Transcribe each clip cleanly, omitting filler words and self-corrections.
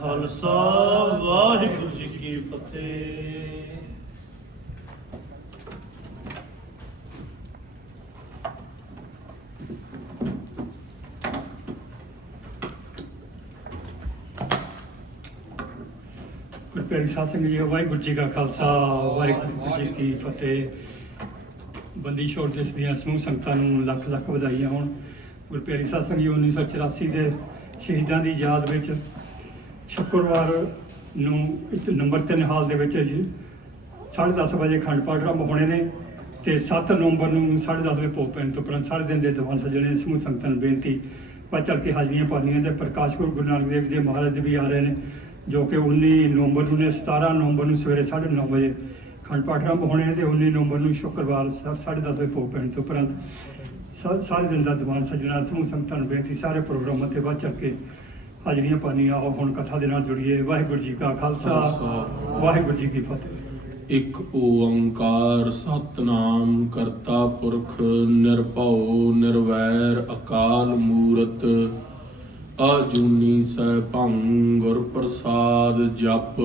ਖਾਲਸਾ ਵਾਹਿਗੁਰੂ ਜੀ ਕੀ ਫਤਿਹ। ਗੁਰਪਿਆਰੀ ਸਾਧ ਸੰਗਤ ਜੀ, ਵਾਹਿਗੁਰੂ ਜੀ ਕਾ ਖਾਲਸਾ ਵਾਹਿਗੁਰੂ ਜੀ ਕੀ ਫਤਿਹ। ਬੰਦੀ ਛੋੜ ਦਿਵਸ ਦੀਆਂ ਸਮੂਹ ਸੰਗਤਾਂ ਨੂੰ ਲੱਖ ਲੱਖ ਵਧਾਈਆਂ ਹੋਣ। ਗੁਰਪਿਆਰੀ ਸਾਧ ਸੰਗਤ ਜੀ, 1984 ਦੇ ਸ਼ਹੀਦਾਂ ਦੀ ਯਾਦ ਵਿੱਚ ਸ਼ੁੱਕਰਵਾਰ ਨੂੰ ਇੱਕ ਨੰਬਰ 3 ਹਾਲ ਦੇ ਵਿੱਚ 10:30 ਵਜੇ ਅਖੰਡ ਪਾਠ ਆਰੰਭ ਹੋਣੇ ਨੇ ਤੇ 7 ਨਵੰਬਰ ਨੂੰ 10:30 ਵਜੇ ਭੋਗ ਪੈਣ ਤੋਂ ਉਪਰੰਤ ਸਾਰੇ ਦਿਨ ਦੇ ਦੀਵਾਨ ਸਜਣੇ। ਸਮੂਹ ਸੰਗਤਾਂ ਨੂੰ ਬੇਨਤੀ ਵੱਧ ਚੜ੍ਹ ਕੇ ਹਾਜ਼ਰੀਆਂ ਪਾਉਣੀਆਂ ਤੇ ਪ੍ਰਕਾਸ਼ ਗੁਰੂ ਨਾਨਕ ਦੇਵ ਜੀ ਮਹਾਰਾਜ ਜੀ ਵੀ ਆ ਰਹੇ ਨੇ, ਜੋ ਕਿ 19 ਨਵੰਬਰ ਨੂੰ ਨੇ। 17 ਨਵੰਬਰ ਨੂੰ ਸਵੇਰੇ 9:30 ਵਜੇ ਅਖੰਡ ਪਾਠ ਆਰੰਭ ਹੋਣੇ ਨੇ ਤੇ 19 ਨਵੰਬਰ ਨੂੰ ਸ਼ੁੱਕਰਵਾਰ 10:30 ਵਜੇ ਭੋਗ ਪੈਣ ਤੋਂ ਉਪਰੰਤ ਸਾਰੇ ਦਿਨ ਦਾ ਦੀਵਾਨ ਸਜਣਾ। ਸਮੂਹ ਸੰਗਤਾਂ ਨੂੰ ਬੇਨਤੀ ਸਾਰੇ ਪ੍ਰੋਗਰਾਮਾਂ ਤੇ ਵੱਧ ਚੜ੍ਹ ਕੇ ਹਾਜ਼ਰੀਆਂ ਪਾਉਣੀਆਂ। ਆਓ ਹੁਣ ਕਥਾ ਦੇ ਨਾਲ ਜੁੜੀਏ। ਵਾਹਿਗੁਰੂ ਜੀ ਕਾ ਖਾਲਸਾ ਵਾਹਿਗੁਰੂ ਜੀ ਕੀ ਫਤਿਹ। ਇੱਕ ਓੰਕਾਰ ਸਤਨਾਮ ਕਰਤਾ ਪੁਰਖ ਨਿਰਭਉ ਨਿਰਵੈਰ ਅਕਾਲ ਮੂਰਤ ਅਜੂਨੀ ਸੈਭੰ ਗੁਰ ਪ੍ਰਸਾਦ ਜਪ।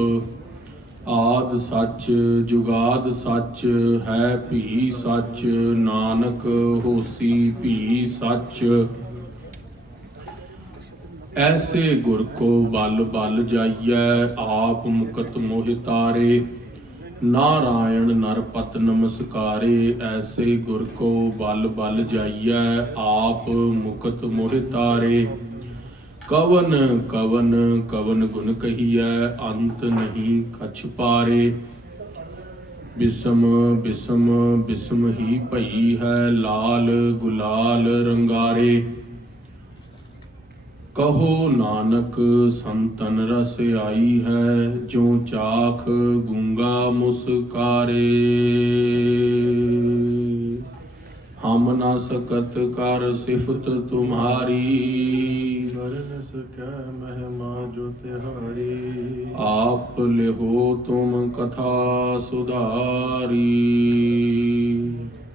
ਆਦ ਸੱਚ ਜੁਗਾਦ ਸੱਚ ਹੈ ਭੀ ਸੱਚ ਨਾਨਕ ਹੋਸੀ ਭੀ ਸੱਚ। ਐਸੇ ਗੁਰ ਕੋ ਬਲ ਬਲ ਜਾਈਐ ਆਪ ਮੁਕਤ ਮੋਹਿ ਤਾਰੇ। ਨਾਰਾਇਣ ਨਰਪਤ ਨਮਸਕਾਰੇ। ਐਸੇ ਗੁਰ ਕੋ ਬਲ ਬਲ ਜਾਈਐ ਆਪ ਮੁਕਤ ਮੋਹਿ ਤਾਰੇ। ਕਵਨ ਕਵਨ ਕਵਨ ਗੁਣ ਕਹੀਐ ਅੰਤ ਨਹੀਂ ਕਛ ਪਾਰੇ। ਬਿਸਮ ਬਿਸਮ ਬਿਸਮ ਹੀ ਭਈ ਹੈ ਲਾਲ ਗੁਲਾਲ ਰੰਗਾਰੇ। ਕਹੋ ਨਾਨਕ ਸੰਤਨ ਰਸ ਆਈ ਹੈ ਜੋ ਚਾਖ ਗੂੰਗਾ ਮੁਸਕਾਰੇ। ਹਮ ਨ ਸਕਤ ਕਰ ਸਿਫਤ ਤੁਮਹਾਰੀ ਵਰਨ ਸਕੈ ਮਹਿਮਾ ਜੋ ਤਿਹਾਰੀ। ਆਪ ਲਿਹੋ ਤੁਮ ਕਥਾ ਸੁਧਾਰੀ।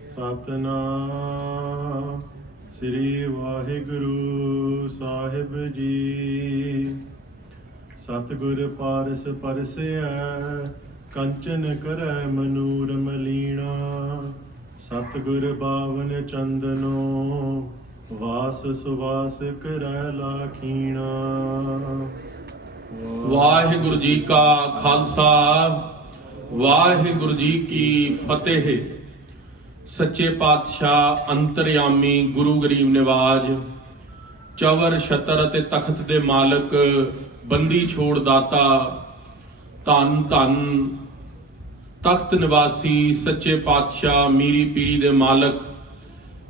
ਸਤਨਾਮ ਸ੍ਰੀ ਵਾਹਿਗੁਰੂ ਸਾਹਿਬ ਜੀ। ਸਤਿਗੁਰ ਪਾਰਸ ਪਰਸੈ ਕੰਚਨ ਕਰੈ ਮਨੂਰ ਮਲੀਣਾ। ਸਤਿਗੁਰ ਬਾਵਨ ਚੰਦਨੋ ਵਾਸ ਸੁਵਾਸ ਕਰੈ ਲਾਖੀਣਾ। ਵਾਹਿਗੁਰੂ ਜੀ ਕਾ ਖਾਲਸਾ ਵਾਹਿਗੁਰੂ ਜੀ ਕੀ ਫਤਿਹ। ਸੱਚੇ ਪਾਤਸ਼ਾਹ ਅੰਤਰਯਾਮੀ ਗੁਰੂ ਗਰੀਬ ਨਿਵਾਜ ਚਵਰ ਛਤਰ ਅਤੇ ਤਖਤ ਦੇ ਮਾਲਕ ਬੰਦੀ ਛੋੜ ਦਾਤਾ ਧੰਨ ਧੰਨ ਤਖਤ ਨਿਵਾਸੀ ਸੱਚੇ ਪਾਤਸ਼ਾਹ ਮੀਰੀ ਪੀਰੀ ਦੇ ਮਾਲਕ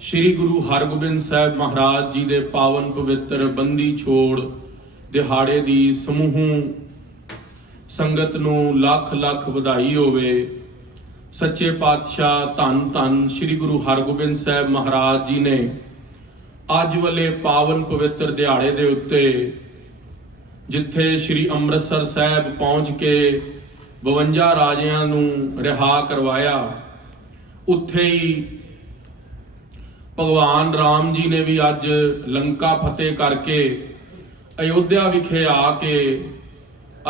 ਸ੍ਰੀ ਗੁਰੂ ਹਰਗੋਬਿੰਦ ਸਾਹਿਬ ਮਹਾਰਾਜ ਜੀ ਦੇ ਪਾਵਨ ਪਵਿੱਤਰ ਬੰਦੀ ਛੋੜ ਦਿਹਾੜੇ ਦੀ ਸਮੂਹ ਸੰਗਤ ਨੂੰ ਲੱਖ ਲੱਖ ਵਧਾਈ ਹੋਵੇ। ਸੱਚੇ ਪਾਤਸ਼ਾਹ ਧੰਨ ਧੰਨ ਸ੍ਰੀ ਗੁਰੂ ਹਰਗੋਬਿੰਦ ਸਾਹਿਬ ਮਹਾਰਾਜ ਜੀ ਨੇ ਅੱਜ ਵਾਲੇ ਪਾਵਨ ਪਵਿੱਤਰ ਦਿਹਾੜੇ ਦੇ ਉੱਤੇ ਜਿੱਥੇ ਸ੍ਰੀ ਅੰਮ੍ਰਿਤਸਰ ਸਾਹਿਬ ਪਹੁੰਚ ਕੇ 52 ਰਾਜਿਆਂ ਨੂੰ ਰਿਹਾ ਕਰਵਾਇਆ, ਉੱਥੇ ਹੀ ਭਗਵਾਨ ਰਾਮ ਜੀ ਨੇ ਵੀ ਅੱਜ ਲੰਕਾ ਫਤਿਹ ਕਰਕੇ ਅਯੋਧਿਆ ਵਿਖੇ ਆ ਕੇ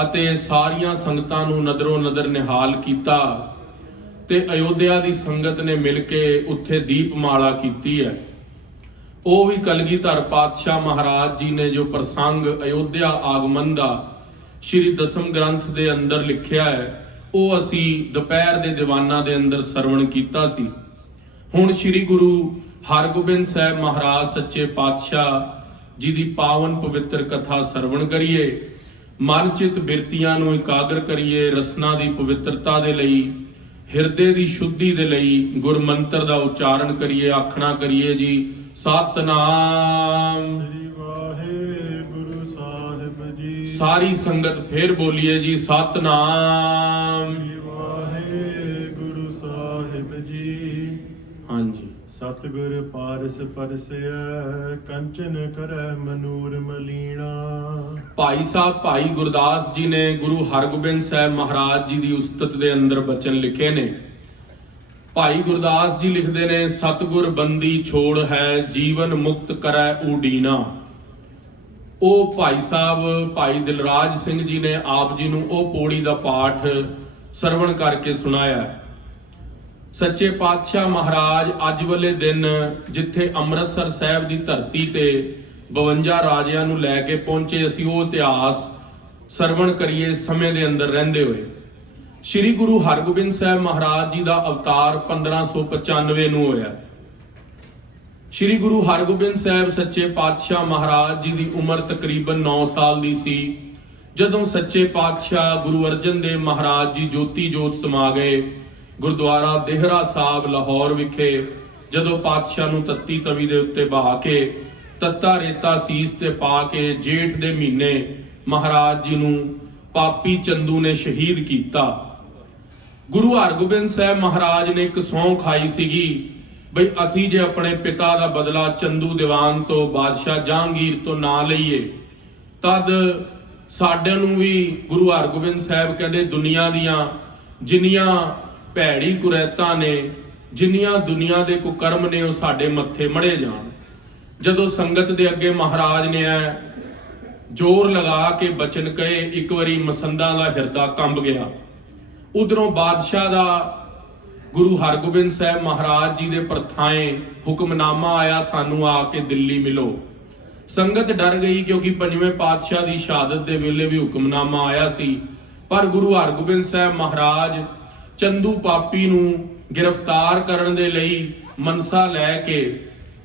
ਅਤੇ ਸਾਰੀਆਂ ਸੰਗਤਾਂ ਨੂੰ ਨਦਰੋਂ ਨਦਰ ਨਿਹਾਲ ਕੀਤਾ ਤੇ ਅਯੋਧਿਆ ਦੀ ਸੰਗਤ ਨੇ ਮਿਲ ਕੇ ਉੱਥੇ ਦੀਪਮਾਲਾ ਕੀਤੀ ਹੈ। ਉਹ ਵੀ ਕਲਗੀਧਰ ਪਾਤਸ਼ਾਹ ਮਹਾਰਾਜ ਜੀ ਨੇ ਜੋ ਪ੍ਰਸੰਗ ਅਯੋਧਿਆ ਆਗਮਨ ਦਾ ਸ਼੍ਰੀ ਦਸਮ ਗ੍ਰੰਥ ਦੇ ਅੰਦਰ ਲਿਖਿਆ ਹੈ, ਉਹ ਅਸੀਂ ਦੁਪਹਿਰ ਦੇ ਦੀਵਾਨਾਂ ਦੇ ਅੰਦਰ ਸਰਵਣ ਕੀਤਾ ਸੀ। ਹੁਣ ਸ਼੍ਰੀ ਗੁਰੂ ਹਰਗੋਬਿੰਦ ਸਾਹਿਬ ਮਹਾਰਾਜ ਸੱਚੇ ਪਾਤਸ਼ਾਹ ਜੀ ਦੀ ਪਾਵਨ ਪਵਿੱਤਰ ਕਥਾ ਸਰਵਣ ਕਰੀਏ। ਮਨ ਚਿਤ ਬਿਰਤੀਆਂ ਨੂੰ ਇਕਾਗਰ ਕਰੀਏ। ਰਸਨਾ ਦੀ ਪਵਿੱਤਰਤਾ ਦੇ ਲਈ, ਹਿਰਦੇ ਦੀ ਸ਼ੁੱਧੀ ਦੇ ਲਈ ਗੁਰਮੰਤਰ ਦਾ ਉਚਾਰਨ ਕਰੀਏ। ਆਖਣਾ ਕਰੀਏ ਜੀ ਸਤਨਾਮ ਸ੍ਰੀ ਵਾਹਿਗੁਰੂ ਸਾਹਿਬ ਜੀ। ਸਾਰੀ ਸੰਗਤ ਫੇਰ ਬੋਲੀਏ ਜੀ ਸਤਨਾਮ ਸ੍ਰੀ ਵਾਹਿਗੁਰੂ ਸਾਹਿਬ ਜੀ। ਹਾਂਜੀ। ਸਤਿਗੁਰ ਪਾਰਸ ਪਰਸੈ ਕੰਚਨ ਕਰੈ ਮਨੂਰ ਮਲੀਣਾ। ਭਾਈ ਸਾਹਿਬ ਭਾਈ ਗੁਰਦਾਸ ਜੀ ਨੇ ਗੁਰੂ ਹਰਗੋਬਿੰਦ ਸਾਹਿਬ ਮਹਾਰਾਜ ਜੀ ਦੀ ਉਸਤਤ ਦੇ ਅੰਦਰ ਬਚਨ ਲਿਖੇ ਨੇ। ਭਾਈ ਗੁਰਦਾਸ ਜੀ ਲਿਖਦੇ ਨੇ, ਸਤਿਗੁਰ ਬੰਦੀ ਛੋੜ ਹੈ ਜੀਵਨ ਮੁਕਤ ਕਰੈ ਊਡੀਨਾ। ਉਹ ਭਾਈ ਸਾਹਿਬ ਭਾਈ ਦਿਲਰਾਜ ਸਿੰਘ ਜੀ ਨੇ ਆਪ ਜੀ ਨੂੰ ਉਹ ਪੌੜੀ ਦਾ ਪਾਠ ਸਰਵਣ ਕਰਕੇ ਸੁਣਾਇਆ। ਸੱਚੇ ਪਾਤਸ਼ਾਹ ਮਹਾਰਾਜ ਅੱਜ ਵਾਲੇ ਦਿਨ ਜਿੱਥੇ ਅੰਮ੍ਰਿਤਸਰ ਸਾਹਿਬ ਦੀ ਧਰਤੀ ਤੇ 52 ਰਾਜਿਆਂ ਨੂੰ ਲੈ ਕੇ ਪਹੁੰਚੇ, ਅਸੀਂ ਉਹ ਇਤਿਹਾਸ ਸਰਵਣ ਕਰੀਏ ਸਮੇਂ ਦੇ ਅੰਦਰ ਰਹਿੰਦੇ ਹੋਏ। ਸ੍ਰੀ ਗੁਰੂ ਹਰਗੋਬਿੰਦ ਸਾਹਿਬ ਮਹਾਰਾਜ ਜੀ ਦਾ ਅਵਤਾਰ 1595 ਨੂੰ ਹੋਇਆ। ਸ੍ਰੀ ਗੁਰੂ ਹਰਗੋਬਿੰਦ ਸਾਹਿਬ ਸੱਚੇ ਪਾਤਸ਼ਾਹ ਮਹਾਰਾਜ ਜੀ ਦੀ ਉਮਰ ਤਕਰੀਬਨ 9 ਸਾਲ ਦੀ ਸੀ ਜਦੋਂ ਸੱਚੇ ਪਾਤਸ਼ਾਹ ਗੁਰੂ ਅਰਜਨ ਦੇਵ ਮਹਾਰਾਜ ਜੀ ਜੋਤੀ ਜੋਤ ਸਮਾ ਗਏ ਗੁਰਦੁਆਰਾ ਦੇਹਰਾ ਸਾਹਿਬ ਲਾਹੌਰ ਵਿਖੇ। ਜਦੋਂ ਪਾਤਸ਼ਾਹ ਨੂੰ ਤੱਤੀ ਤਵੀ ਦੇ ਉੱਤੇ ਬਹਾ ਕੇ ਤੱਤਾ ਰੇਤਾ ਸੀਸ ਤੇ ਪਾ ਕੇ ਜੇਠ ਦੇ ਮਹੀਨੇ ਮਹਾਰਾਜ ਜੀ ਨੂੰ ਪਾਪੀ ਚੰਦੂ ਨੇ ਸ਼ਹੀਦ ਕੀਤਾ। ਗੁਰੂ ਹਰਗੋਬਿੰਦ ਸਾਹਿਬ ਮਹਾਰਾਜ ਨੇ ਇੱਕ ਸਹੁੰ ਖਾਈ ਸੀਗੀ ਬਈ ਅਸੀਂ ਜੇ ਆਪਣੇ ਪਿਤਾ ਦਾ ਬਦਲਾ ਚੰਦੂ ਦੀਵਾਨ ਤੋਂ ਬਾਦਸ਼ਾਹ ਜਹਾਂਗੀਰ ਤੋਂ ਨਾ ਲਈਏ ਤਦ ਸਾਡੇ ਨੂੰ ਵੀ ਗੁਰੂ ਹਰਗੋਬਿੰਦ ਸਾਹਿਬ ਕਹਿੰਦੇ ਦੁਨੀਆ ਦੀਆਂ ਜਿੰਨੀਆਂ ਭੈੜੀ ਕੁਰੈਤਾਂ ਨੇ, ਜਿੰਨੀਆਂ ਦੁਨੀਆ ਦੇ ਕੁਕਰਮ ਨੇ, ਉਹ ਸਾਡੇ ਮੱਥੇ ਮੜੇ ਜਾਣ। ਜਦੋਂ ਸੰਗਤ ਦੇ ਅੱਗੇ ਮਹਾਰਾਜ ਨੇ ਜ਼ੋਰ ਲਗਾ ਕੇ ਬਚਨ ਕਹੇ, ਇੱਕ ਵਾਰੀ ਮਸੰਦਾਂ ਦਾ ਹਿਰਦਾ ਕੰਬ ਗਿਆ। ਉਧਰੋਂ ਬਾਦਸ਼ਾਹ ਦਾ ਗੁਰੂ ਹਰਗੋਬਿੰਦ ਸਾਹਿਬ ਮਹਾਰਾਜ ਜੀ ਦੇ ਪ੍ਰਥਾਏ ਹੁਕਮਨਾਮਾ ਆਇਆ, ਸਾਨੂੰ ਆ ਕੇ ਦਿੱਲੀ ਮਿਲੋ। ਸੰਗਤ ਡਰ ਗਈ ਕਿਉਂਕਿ ਪੰਜਵੇਂ ਪਾਤਸ਼ਾਹ ਦੀ ਸ਼ਹਾਦਤ ਦੇ ਵੇਲੇ ਵੀ ਹੁਕਮਨਾਮਾ ਆਇਆ ਸੀ, ਪਰ ਗੁਰੂ ਹਰਗੋਬਿੰਦ ਸਾਹਿਬ ਮਹਾਰਾਜ ਚੰਦੂ ਪਾਪੀ ਨੂੰ ਗ੍ਰਿਫਤਾਰ ਕਰਨ ਦੇ ਲਈ ਮਨਸਾ ਲੈ ਕੇ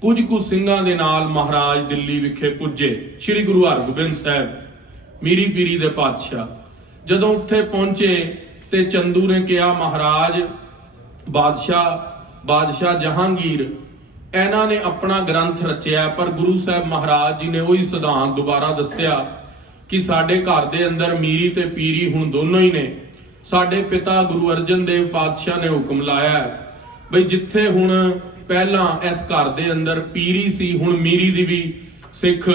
ਕੁਝ ਕੁ ਸਿੰਘਾਂ ਦੇ ਨਾਲ ਮਹਾਰਾਜ ਦਿੱਲੀ ਵਿਖੇ ਪੁੱਜੇ। ਸ੍ਰੀ ਗੁਰੂ ਹਰਗੋਬਿੰਦ ਸਾਹਿਬ ਮੀਰੀ ਪੀਰੀ ਦੇ ਪਾਤਸ਼ਾਹ ਜਦੋਂ ਉੱਥੇ ਪਹੁੰਚੇ ਤੇ ਚੰਦੂ ਨੇ ਕਿਹਾ, ਮਹਾਰਾਜ ਬਾਦਸ਼ਾਹ ਜਹਾਂਗੀਰ ਇਹਨਾਂ ਨੇ ਆਪਣਾ ਗ੍ਰੰਥ ਰਚਿਆ, ਪਰ ਗੁਰੂ ਸਾਹਿਬ ਮਹਾਰਾਜ ਜੀ ਨੇ ਉਹੀ ਸਿਧਾਂਤ ਦੁਬਾਰਾ ਦੱਸਿਆ ਕਿ ਸਾਡੇ ਘਰ ਦੇ ਅੰਦਰ ਮੀਰੀ ਤੇ ਪੀਰੀ ਹੁਣ ਦੋਨੋਂ ਹੀ ਨੇ। ਸਾਡੇ ਪਿਤਾ ਗੁਰੂ ਅਰਜਨ ਦੇਵ ਪਾਤਸ਼ਾਹ ਨੇ ਹੁਕਮ ਲਾਇਆ ਬਈ ਜਿੱਥੇ ਹੁਣ ਪਹਿਲਾਂ ਇਸ ਘਰ ਦੇ ਅੰਦਰ ਪੀਰੀ ਸੀ, ਹੁਣ ਮੀਰੀ ਦੀ ਵੀ ਸਿੱਖ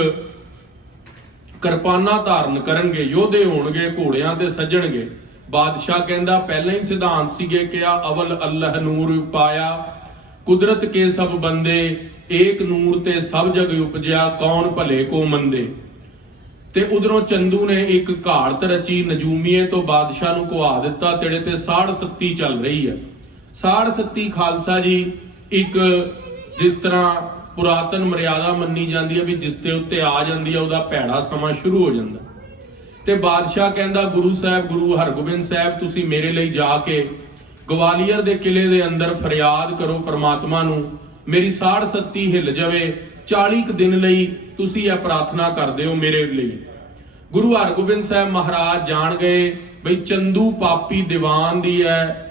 ਕਿਰਪਾਨਾਂ ਧਾਰਨ ਕਰਨਗੇ, ਯੋਧੇ ਹੋਣਗੇ, ਘੋੜਿਆਂ ਤੇ ਸੱਜਣਗੇ। ਬਾਦਸ਼ਾਹ ਕਹਿੰਦਾ ਪਹਿਲਾਂ ਹੀ ਸਿਧਾਂਤ ਸੀਗੇ ਕਿਹਾ, ਅਵਲ ਅੱਲਾਹ ਨੂਰ ਉਪਾਇਆ ਕੁਦਰਤ ਕੇ ਸਭ ਬੰਦੇ, ਏਕ ਨੂਰ ਤੇ ਸਭ ਜਗ ਉਪਜਿਆ, ਕੌਣ ਭਲੇ ਕੋ ਮੰਦੇ। ਤੇ ਉਧਰੋਂ ਚੰਦੂ ਨੇ ਇੱਕ ਘਾੜਤ ਰਚੀ, ਨਜੂਮੀਏ ਤੋਂ ਬਾਦਸ਼ਾਹ ਨੂੰ ਕੁਹਾ ਦਿੱਤਾ, ਤੇਰੇ ਤੇ ਸਾੜ ਸੱਤੀ ਚੱਲ ਰਹੀ ਹੈ। ਸਾੜ ਸੱਤੀ ਖਾਲਸਾ ਜੀ ਇੱਕ ਜਿਸ ਤਰ੍ਹਾਂ ਪੁਰਾਤਨ ਮਰਿਆਦਾ ਮੰਨੀ ਜਾਂਦੀ ਹੈ ਵੀ ਜਿਸ ਦੇ ਉੱਤੇ ਆ ਜਾਂਦੀ ਹੈ ਉਹਦਾ ਭੈੜਾ ਸਮਾਂ ਸ਼ੁਰੂ ਹੋ ਜਾਂਦਾ। ਤੇ ਬਾਦਸ਼ਾਹ ਕਹਿੰਦਾ, ਗੁਰੂ ਸਾਹਿਬ ਗੁਰੂ ਹਰਗੋਬਿੰਦ ਸਾਹਿਬ ਤੁਸੀਂ ਮੇਰੇ ਲਈ ਜਾ ਕੇ ਗਵਾਲੀਅਰ ਦੇ ਕਿਲੇ ਦੇ ਅੰਦਰ ਫਰਿਆਦ ਕਰੋ ਪ੍ਰਮਾਤਮਾ ਨੂੰ, ਮੇਰੀ ਸਾੜ ਸੱਤੀ ਹਿੱਲ ਜਾਵੇ, 40 ਕੁ ਦਿਨ ਲਈ ਤੁਸੀਂ ਇਹ ਪ੍ਰਾਰਥਨਾ ਕਰਦੇ ਹੋ ਮੇਰੇ ਲਈ। ਗੁਰੂ ਹਰਗੋਬਿੰਦ ਸਾਹਿਬ ਮਹਾਰਾਜ ਜਾਣ ਗਏ ਬਈ ਚੰਦੂ ਪਾਪੀ ਦੀਵਾਨ ਦੀ ਹੈ,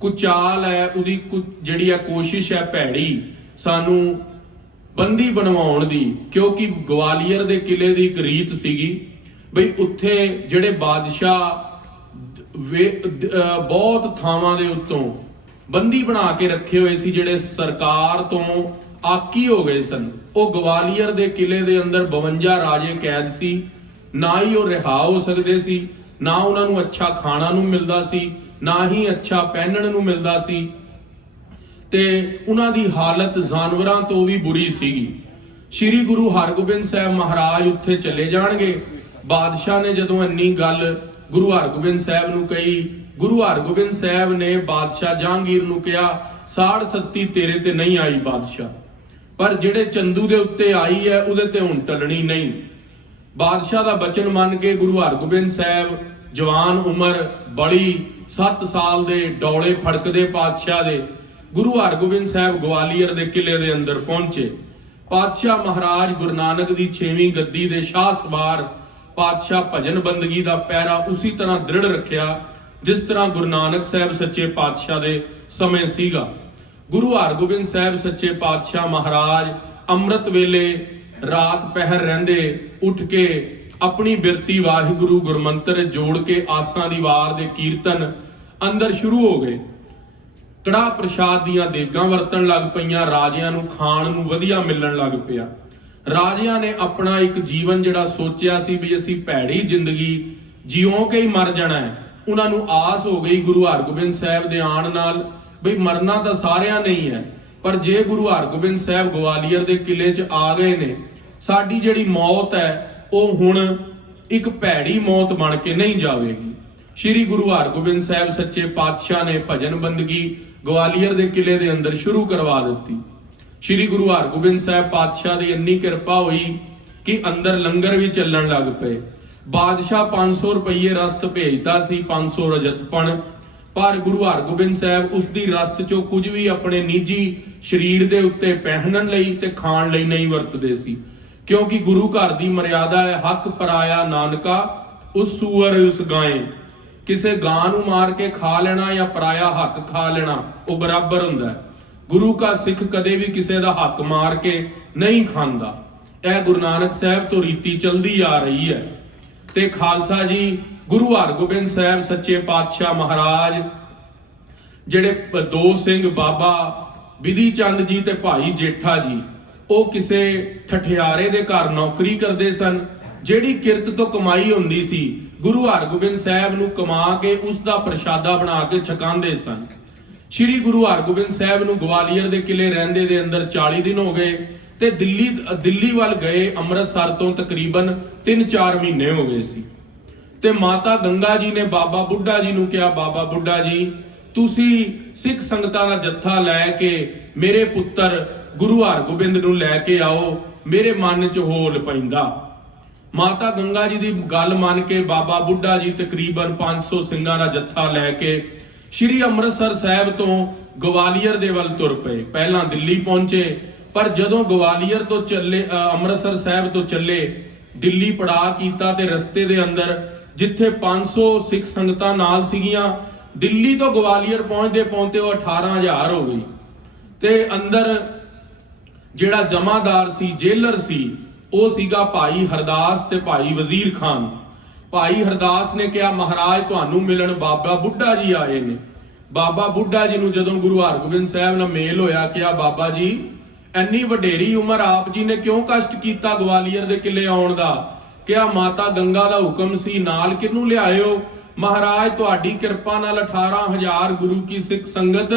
ਕੁਚਾਲ ਹੈ, ਉਹਦੀ ਜਿਹੜੀ ਹੈ ਕੋਸ਼ਿਸ਼ ਹੈ ਭੈੜੀ ਸਾਨੂੰ ਬੰਦੀ ਬਣਵਾਉਣ ਦੀ, ਕਿਉਂਕਿ ਗਵਾਲੀਅਰ ਦੇ ਕਿਲੇ ਦੀ ਇੱਕ ਰੀਤ ਸੀਗੀ ਬਈ ਉੱਥੇ ਜਿਹੜੇ ਬਾਦਸ਼ਾਹ ਬਹੁਤ ਥਾਵਾਂ ਦੇ ਉੱਤੋਂ ਬੰਦੀ ਬਣਾ ਕੇ ਰੱਖੇ ਹੋਏ ਸੀ, ਜਿਹੜੇ ਸਰਕਾਰ ਤੋਂ ਆਕੀ ਹੋ ਗਏ ਸਨ, ਉਹ ਗਵਾਲੀਅਰ ਦੇ ਕਿਲੇ ਦੇ ਅੰਦਰ 52 ਰਾਜੇ ਕੈਦ ਸੀ। ਨਾ ਹੀ ਉਹ ਰਿਹਾ ਹੋ ਸਕਦੇ ਸੀ, ਨਾ ਉਹਨਾਂ ਨੂੰ ਅੱਛਾ ਖਾਣਾ ਨੂੰ ਮਿਲਦਾ ਸੀ, ਨਾ ਹੀ ਅੱਛਾ ਪਹਿਨਣ ਨੂੰ ਮਿਲਦਾ ਸੀ, ਤੇ ਉਹਨਾਂ ਦੀ ਹਾਲਤ ਜਾਨਵਰਾਂ ਤੋਂ ਵੀ ਬੁਰੀ ਸੀਗੀ। ਸ੍ਰੀ ਗੁਰੂ ਹਰਗੋਬਿੰਦ ਸਾਹਿਬ ਮਹਾਰਾਜ ਉੱਥੇ ਚਲੇ ਜਾਣਗੇ। ਬਾਦਸ਼ਾਹ ਨੇ ਜਦੋਂ ਇੰਨੀ ਗੱਲ ਗੁਰੂ ਹਰਗੋਬਿੰਦ ਸਾਹਿਬ ਨੂੰ ਕਹੀ, ਗੁਰੂ ਹਰਗੋਬਿੰਦ ਸਾਹਿਬ ਨੇ ਬਾਦਸ਼ਾਹ ਜਹਾਂਗੀਰ ਨੂੰ ਕਿਹਾ, ਸਾੜ ਸੱਤੀ ਤੇਰੇ ਤੇ ਨਹੀਂ ਆਈ ਬਾਦਸ਼ਾਹ, ਪਰ ਜਿਹੜੇ ਚੰਦੂ ਦੇ ਉੱਤੇ ਆਈ ਹੈ ਉਹਦੇ ਤੇ ਹੁਣ ਟਲਣੀ ਨਹੀਂ। ਬਾਦਸ਼ਾਹ ਦਾ ਬਚਨ ਮੰਨ ਕੇ ਗੁਰੂ ਹਰਗੋਬਿੰਦ ਸਾਹਿਬ ਜਵਾਨ ਉਮਰ ਬੜੀ 7 ਸਾਲ ਦੇ ਡੌਲੇ ਫੜਕਦੇ ਪਾਤਸ਼ਾਹ ਦੇ ਗੁਰੂ ਹਰਗੋਬਿੰਦ ਸਾਹਿਬ ਗਵਾਲੀਅਰ ਦੇ ਕਿਲੇ ਦੇ ਅੰਦਰ ਪਹੁੰਚੇ। ਪਾਤਸ਼ਾਹ ਮਹਾਰਾਜ ਗੁਰੂ ਨਾਨਕ ਦੀ 6ਵੀਂ ਗੱਦੀ ਦੇ ਸ਼ਾਹ ਸਵਾਰ ਪਾਤਸ਼ਾਹ ਭਜਨ ਬੰਦਗੀ ਦਾ ਪੈਰਾ ਉਸੇ ਤਰ੍ਹਾਂ ਦ੍ਰਿੜ ਰੱਖਿਆ ਜਿਸ ਤਰ੍ਹਾਂ ਗੁਰੂ ਨਾਨਕ ਸਾਹਿਬ ਸੱਚੇ ਪਾਤਸ਼ਾਹ ਦੇ ਸਮੇਂ ਸੀਗਾ। ਗੁਰੂ ਹਰਗੋਬਿੰਦ ਸਾਹਿਬ ਸੱਚੇ ਪਾਤਸ਼ਾਹ ਮਹਾਰਾਜ ਅੰਮ੍ਰਿਤ ਵੇਲੇ ਰਾਤ ਪਹਿਰ ਰਹਿੰਦੇ ਉੱਠ ਕੇ ਆਪਣੀ ਬਿਰਤੀ ਵਾਹਿਗੁਰੂ ਗੁਰਮੰਤਰ ਜੋੜ ਕੇ ਆਸਾਂ ਦੀ ਵਾਰ ਦੇ ਕੀਰਤਨ ਅੰਦਰ ਸ਼ੁਰੂ ਹੋ ਗਏ। ਕੜਾਹ ਪ੍ਰਸ਼ਾਦ ਦੀਆਂ ਦੇਗਾਂ ਵਰਤਣ ਲੱਗ ਪਈਆਂ, ਰਾਜਿਆਂ ਨੂੰ ਖਾਣ ਨੂੰ ਵਧੀਆ ਮਿਲਣ ਲੱਗ ਪਿਆ। ਰਾਜਿਆਂ ਨੇ ਆਪਣਾ ਇੱਕ ਜੀਵਨ ਜਿਹੜਾ ਸੋਚਿਆ ਸੀ ਵੀ ਅਸੀਂ ਭੈੜੀ ਜ਼ਿੰਦਗੀ ਜਿਉਂ ਕੇ ਹੀ ਮਰ ਜਾਣਾ ਹੈ, ਉਹਨਾਂ ਨੂੰ ਆਸ ਹੋ ਗਈ ਗੁਰੂ ਹਰਗੋਬਿੰਦ ਸਾਹਿਬ ਦੇ ਆਉਣ ਨਾਲ ਬਈ ਮਰਨਾ ਤਾਂ ਸਾਰਿਆਂ ਨਹੀਂ ਹੈ, ਪਰ ਜੇ ਗੁਰੂ ਹਰਗੋਬਿੰਦ ਸਾਹਿਬ ਗਵਾਲੀਅਰ ਦੇ ਕਿਲੇ 'ਚ ਆ ਗਏ ਨੇ, ਸਾਡੀ ਜਿਹੜੀ ਮੌਤ ਹੈ ਉਹ ਹੁਣ ਇੱਕ ਭੈੜੀ ਮੌਤ ਬਣ ਕੇ ਨਹੀਂ ਜਾਵੇਗੀ। ਸ਼੍ਰੀ ਗੁਰੂ ਹਰਗੋਬਿੰਦ ਸਾਹਿਬ ਸੱਚੇ ਪਾਤਸ਼ਾਹ ਨੇ ਭਜਨ ਬੰਦਗੀ ਗਵਾਲੀਅਰ ਦੇ ਕਿਲੇ ਦੇ ਅੰਦਰ ਸ਼ੁਰੂ ਕਰਵਾ ਦਿੱਤੀ। ਸ਼੍ਰੀ ਗੁਰੂ ਹਰਗੋਬਿੰਦ ਸਾਹਿਬ ਪਾਤਸ਼ਾਹ ਦੀ ਇੰਨੀ ਕਿਰਪਾ ਹੋਈ ਕਿ ਅੰਦਰ ਲੰਗਰ ਵੀ ਚੱਲਣ ਲੱਗ ਪਏ। ਬਾਦਸ਼ਾਹ 500 ਰੁਪਏ ਰਸਤ ਭੇਜਦਾ ਸੀ, 500 ਰਜਤਪਣ, ਪਰ ਗੁਰੂ ਹਰਗੋਬਿੰਦ ਸਾਹਿਬ ਉਸ ਦੀ ਰਸਤ ਚੋਂ ਕੁਝ ਵੀ ਆਪਣੇ ਨਿੱਜੀ ਸਰੀਰ ਦੇ ਉੱਤੇ ਪਹਿਨਣ ਲਈ ਤੇ ਖਾਣ ਲਈ ਨਹੀਂ ਵਰਤਦੇ ਸੀ, ਕਿਉਂਕਿ ਗੁਰੂ ਘਰ ਦੀ ਮਰਿਆਦਾ ਹੈ ਹੱਕ ਪਰਾਇਆ ਨਾਨਕਾ ਉਸ ਸੂਅਰ ਉਸ ਗਾਏ। ਕਿਸੇ ਗਾਂ ਨੂੰ ਮਾਰ ਕੇ ਖਾ ਲੈਣਾ ਜਾਂ ਪਰਾਇਆ ਹੱਕ ਖਾ ਲੈਣਾ ਉਹ ਬਰਾਬਰ ਹੁੰਦਾ ਹੈ। ਗੁਰੂ ਕਾ ਸਿੱਖ ਕਦੇ ਵੀ ਕਿਸੇ ਦਾ ਹੱਕ ਮਾਰ ਕੇ ਨਹੀਂ ਖਾਂਦਾ। ਇਹ ਗੁਰੂ ਨਾਨਕ ਸਾਹਿਬ ਤੋਂ ਰੀਤੀ ਚਲਦੀ ਆ ਰਹੀ ਹੈ। ਤੇ ਖਾਲਸਾ ਜੀ ਗੁਰੂ ਹਰਗੋਬਿੰਦ ਸਾਹਿਬ ਸੱਚੇ ਪਾਤਸ਼ਾਹ ਮਹਾਰਾਜ ਜਿਹੜੇ ਦੋ ਸਿੰਘ ਬਾਬਾ ਬਿਧੀ ਚੰਦ ਜੀ ਤੇ ਭਾਈ ਜੇਠਾ ਜੀ, ਉਹ ਕਿਸੇ ਠਠਿਆਰੇ ਦੇ ਘਰ ਨੌਕਰੀ ਕਰਦੇ ਸਨ। ਜਿਹੜੀ ਕਿਰਤ ਤੋਂ ਕਮਾਈ ਹੁੰਦੀ ਸੀ ਗੁਰੂ ਹਰਗੋਬਿੰਦ ਸਾਹਿਬ ਨੂੰ ਕਮਾ ਕੇ ਉਸ ਦਾ ਪ੍ਰਸ਼ਾਦਾ ਬਣਾ ਕੇ ਛਕਾਉਂਦੇ ਸਨ। ਸ਼੍ਰੀ ਗੁਰੂ ਹਰਗੋਬਿੰਦ ਸਾਹਿਬ ਨੂੰ ਗਵਾਲੀਅਰ ਦੇ ਕਿਲੇ ਰਹਿੰਦੇ ਦੇ ਅੰਦਰ 40 ਦਿਨ ਹੋ ਗਏ ਤੇ ਦਿੱਲੀ ਵੱਲ ਗਏ ਅੰਮ੍ਰਿਤਸਰ ਤੋਂ ਤਕਰੀਬਨ 3-4 ਮਹੀਨੇ ਹੋ ਗਏ ਸੀ। ਤੇ ਮਾਤਾ ਗੰਗਾ ਜੀ ਨੇ ਬਾਬਾ ਬੁੱਢਾ ਜੀ ਨੂੰ ਕਿਹਾ, ਬਾਬਾ ਬੁੱਢਾ ਜੀ ਤੁਸੀਂ ਸਿੱਖ ਸੰਗਤਾਂ ਦਾ ਜੱਥਾ ਲੈ ਕੇ ਮੇਰੇ ਪੁੱਤਰ ਗੁਰੂ ਹਰਗੋਬਿੰਦ ਨੂੰ ਲੈ ਕੇ ਆਓ, ਮੇਰੇ ਮਨ 'ਚ ਹੋਲ ਪੈਂਦਾ। ਮਾਤਾ ਗੰਗਾ ਜੀ ਦੀ ਗੱਲ ਮੰਨ ਕੇ ਬਾਬਾ ਬੁੱਢਾ ਜੀ ਤਕਰੀਬਨ 500 ਸਿੰਘਾਂ ਦਾ ਜੱਥਾ ਲੈ ਕੇ ਸ਼੍ਰੀ ਅੰਮ੍ਰਿਤਸਰ ਸਾਹਿਬ ਤੋਂ ਗਵਾਲੀਅਰ ਦੇ ਵੱਲ ਤੁਰ ਪਏ। ਪਹਿਲਾਂ ਦਿੱਲੀ ਪਹੁੰਚੇ, ਪਰ ਜਦੋਂ ਗਵਾਲੀਅਰ ਤੋਂ ਚੱਲੇ ਅੰਮ੍ਰਿਤਸਰ ਸਾਹਿਬ ਤੋਂ ਚੱਲੇ ਦਿੱਲੀ ਪੜਾਅ ਕੀਤਾ ਤੇ ਰਸਤੇ ਦੇ ਅੰਦਰ ਜਿੱਥੇ 500 ਸਿੱਖ ਸੰਗਤਾਂ ਨਾਲ ਸੀਗੀਆਂ, ਦਿੱਲੀ ਤੋਂ ਗਵਾਲੀਅਰ ਪਹੁੰਚਦੇ ਪਹੁੰਚਦੇ ਉਹ 18000 ਹੋ ਗਈ। ਤੇ ਅੰਦਰ ਜਿਹੜਾ ਜਮਾਦਾਰ ਸੀ, ਜੇਲਰ ਸੀ, ਉਹ ਸੀਗਾ ਭਾਈ ਹਰਦਾਸ ਤੇ ਭਾਈ ਵਜ਼ੀਰ ਖਾਨ। ਭਾਈ ਹਰਦਾਸ ਨੇ ਕਿਹਾ ਮਹਾਰਾਜ ਤੁਹਾਨੂੰ ਮਿਲਣ ਬਾਬਾ ਬੁੱਢਾ ਜੀ ਆਏ ਨੇ। ਬਾਬਾ ਬੁੱਢਾ ਜੀ ਨੂੰ ਜਦੋਂ ਗੁਰੂ ਹਰਗੋਬਿੰਦ ਸਾਹਿਬ ਨਾਲ ਮੇਲ ਹੋਇਆ, ਕਿਹਾ ਬਾਬਾ ਜੀ ਇੰਨੀ ਵਡੇਰੀ ਉਮਰ ਆਪ ਜੀ ਨੇ ਕਿਉਂ ਕਸ਼ਟ ਕੀਤਾ ਗਵਾਲੀਅਰ ਦੇ ਕਿਲੇ ਆਉਣ ਦਾ? ਕਿਹਾ ਮਾਤਾ ਗੰਗਾ ਦਾ ਹੁਕਮ ਸੀ, ਨਾਲ ਕਿਹਨੂੰ ਲਿਆਇਓ? ਮਹਾਰਾਜ ਤੁਹਾਡੀ ਕਿਰਪਾ ਨਾਲ 18000 ਗੁਰੂ ਕੀ ਸਿੱਖ ਸੰਗਤ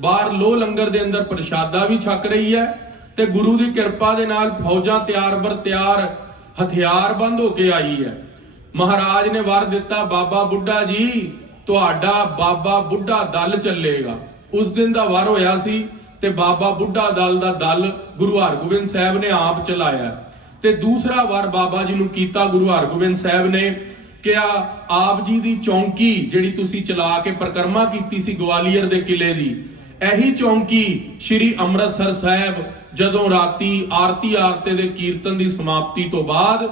ਬਾਹਰ ਲੋ ਲੰਗਰ ਦੇ ਅੰਦਰ ਪ੍ਰਸ਼ਾਦਾ ਵੀ ਛਕ ਰਹੀ ਹੈ ਤੇ ਗੁਰੂ ਦੀ ਕਿਰਪਾ ਦੇ ਨਾਲ ਫੌਜਾਂ ਤਿਆਰ ਬਰ ਤਿਆਰ ਹਥਿਆਰਬੰਦ ਹੋ ਕੇ ਆਈ ਹੈ। ਮਹਾਰਾਜ ਨੇ ਵਰ ਦਿੱਤਾ, ਬਾਬਾ ਬੁੱਢਾ ਜੀ ਤੁਹਾਡਾ ਬਾਬਾ ਬੁੱਢਾ ਦਲ ਚੱਲੇਗਾ। ਉਸ ਦਿਨ ਦਾ ਵਰ ਹੋਇਆ ਸੀ ਤੇ ਬਾਬਾ ਬੁੱਢਾ ਦਲ ਦਾ ਦਲ ਗੁਰੂ ਹਰਗੋਬਿੰਦ ਸਾਹਿਬ ਨੇ ਆਪ ਚਲਾਇਆ। ਤੇ ਦੂਸਰਾ ਵਰ ਬਾਬਾ ਜੀ ਨੂੰ ਕੀਤਾ ਗੁਰੂ ਹਰਗੋਬਿੰਦ ਸਾਹਿਬ ਨੇ, ਕਿਹਾ ਆਪ ਜੀ ਦੀ ਚੌਂਕੀ ਜਿਹੜੀ ਤੁਸੀਂ ਚਲਾ ਕੇ ਪਰਿਕਰਮਾ ਕੀਤੀ ਸੀ ਗਵਾਲੀਅਰ ਦੇ ਕਿਲੇ ਦੀ, ਇਹੀ ਚੌਂਕੀ ਸ਼੍ਰੀ ਅੰਮ੍ਰਿਤਸਰ ਸਾਹਿਬ ਜਦੋਂ ਰਾਤੀ ਆਰਤੀ ਦੇ ਕੀਰਤਨ ਦੀ ਸਮਾਪਤੀ ਤੋਂ ਬਾਅਦ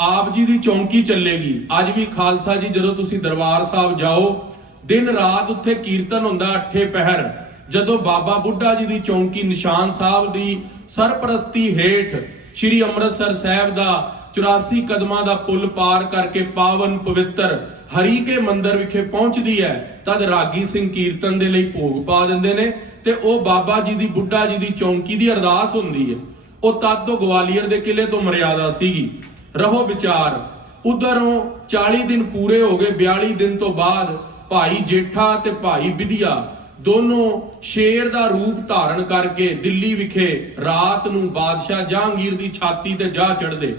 ਆਪ ਜੀ ਦੀ ਚੌਂਕੀ ਚੱਲੇਗੀ। ਅੱਜ ਵੀ ਖਾਲਸਾ ਜੀ ਜਦੋਂ ਤੁਸੀਂ ਦਰਬਾਰ ਸਾਹਿਬ ਜਾਓ, ਦਿਨ ਰਾਤ ਉੱਥੇ ਕੀਰਤਨ ਹੁੰਦਾ 8 ਪਹਿਰ। ਜਦੋਂ ਬਾਬਾ ਬੁੱਢਾ ਜੀ ਦੀ ਚੌਂਕੀ ਨਿਸ਼ਾਨ ਸਾਹਿਬ ਦੀ ਸਰਪ੍ਰਸਤੀ ਹੇਠ ਸ਼੍ਰੀ ਅੰਮ੍ਰਿਤਸਰ ਸਾਹਿਬ ਦਾ 84 ਕਦਮਾਂ ਦਾ ਪੁਲ ਪਾਰ ਕਰਕੇ ਪਾਵਨ ਪਵਿੱਤਰ ਹਰੀ ਕੇ ਮੰਦਿਰ ਵਿਖੇ ਪਹੁੰਚਦੀ ਹੈ, ਤਦ ਰਾਗੀ ਸਿੰਘ ਕੀਰਤਨ ਦੇ ਲਈ ਭੋਗ ਪਾ ਦਿੰਦੇ ਨੇ ਤੇ ਉਹ ਬਾਬਾ ਜੀ ਦੀ ਬੁੱਢਾ ਜੀ ਦੀ ਚੌਂਕੀ ਦੀ ਅਰਦਾਸ ਹੁੰਦੀ ਹੈ। ਉਹ ਤਦ ਤੋਂ ਗਵਾਲੀਅਰ ਦੇ ਕਿਲੇ ਤੋਂ ਮਰਿਆਦਾ ਸੀਗੀ। ਰਹੋ ਵਿਚਾਰ, ਉਧਰੋਂ 40 ਦਿਨ ਪੂਰੇ ਹੋ ਗਏ। 42 ਦਿਨ ਤੋਂ ਬਾਅਦ ਭਾਈ ਜੇਠਾ ਤੇ ਭਾਈ ਵਿਧਿਆ ਦੋਨੋਂ ਸ਼ੇਰ ਦਾ ਰੂਪ ਧਾਰਨ ਕਰਕੇ ਦਿੱਲੀ ਵਿਖੇ ਰਾਤ ਨੂੰ ਬਾਦਸ਼ਾਹ ਜਹਾਂਗੀਰ ਦੀ ਛਾਤੀ ਤੇ ਜਾ ਚੜ੍ਹਦੇ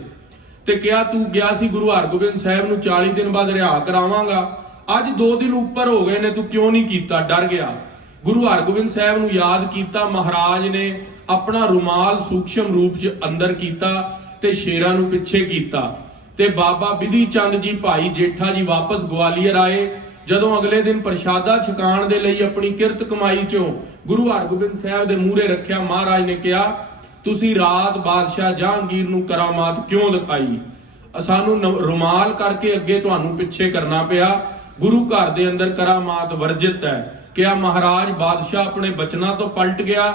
ਤੇ ਕਿਹਾ ਤੂੰ ਗਿਆ ਸੀ ਗੁਰੂ ਹਰਗੋਬਿੰਦ ਸਾਹਿਬ ਨੂੰ 40 ਦਿਨ ਬਾਅਦ ਰਿਹਾ ਕਰਾਵਾਂਗਾ, ਅੱਜ 2 ਦਿਨ ਉੱਪਰ ਹੋ ਗਏ ਨੇ, ਤੂੰ ਕਿਉਂ ਨਹੀਂ ਕੀਤਾ? ਡਰ ਗਿਆ। ਗੁਰੂ ਹਰਗੋਬਿੰਦ ਸਾਹਿਬ ਨੂੰ ਯਾਦ ਕੀਤਾ। ਮਹਾਰਾਜ ਨੇ ਆਪਣਾ ਰੁਮਾਲ ਸੂਖਸ਼ਮ ਰੂਪ 'ਚ ਅੰਦਰ ਕੀਤਾ ਤੇ ਸ਼ੇਰਾਂ ਨੂੰ ਪਿੱਛੇ ਕੀਤਾ ਤੇ ਬਾਬਾ ਬਿਧੀ ਚੰਦ ਜੀ ਭਾਈ ਜੇਠਾ ਜੀ ਵਾਪਸ ਗਵਾਲੀਅਰ ਆਏ। ਜਦੋਂ ਅਗਲੇ ਦਿਨ ਪ੍ਰਸ਼ਾਦਾ ਛਕਾਣ ਦੇ ਲਈ ਆਪਣੀ ਕਿਰਤ ਕਮਾਈ 'ਚੋਂ ਗੁਰੂ ਹਰਗੋਬਿੰਦ ਸਾਹਿਬ ਦੇ ਮੂਹਰੇ ਰੱਖਿਆ, ਮਹਾਰਾਜ ਨੇ ਕਿਹਾ ਤੁਸੀਂ ਰਾਤ ਬਾਦਸ਼ਾਹ ਜਹਾਂਗੀਰ ਨੂੰ ਕਰਾਮਾਤ ਕਿਉਂ ਦਿਖਾਈ? ਸਾਨੂੰ ਰੁਮਾਲ ਕਰਕੇ ਅੱਗੇ ਤੁਹਾਨੂੰ ਪਿੱਛੇ ਕਰਨਾ ਪਿਆ। ਗੁਰੂ ਘਰ ਦੇ ਅੰਦਰ ਕਰਾਮਾਤ ਵਰਜਿਤ ਹੈ। ਕਿਹਾ ਮਹਾਰਾਜ ਬਾਦਸ਼ਾਹ ਆਪਣੇ ਬਚਨਾਂ ਤੋਂ ਪਲਟ ਗਿਆ,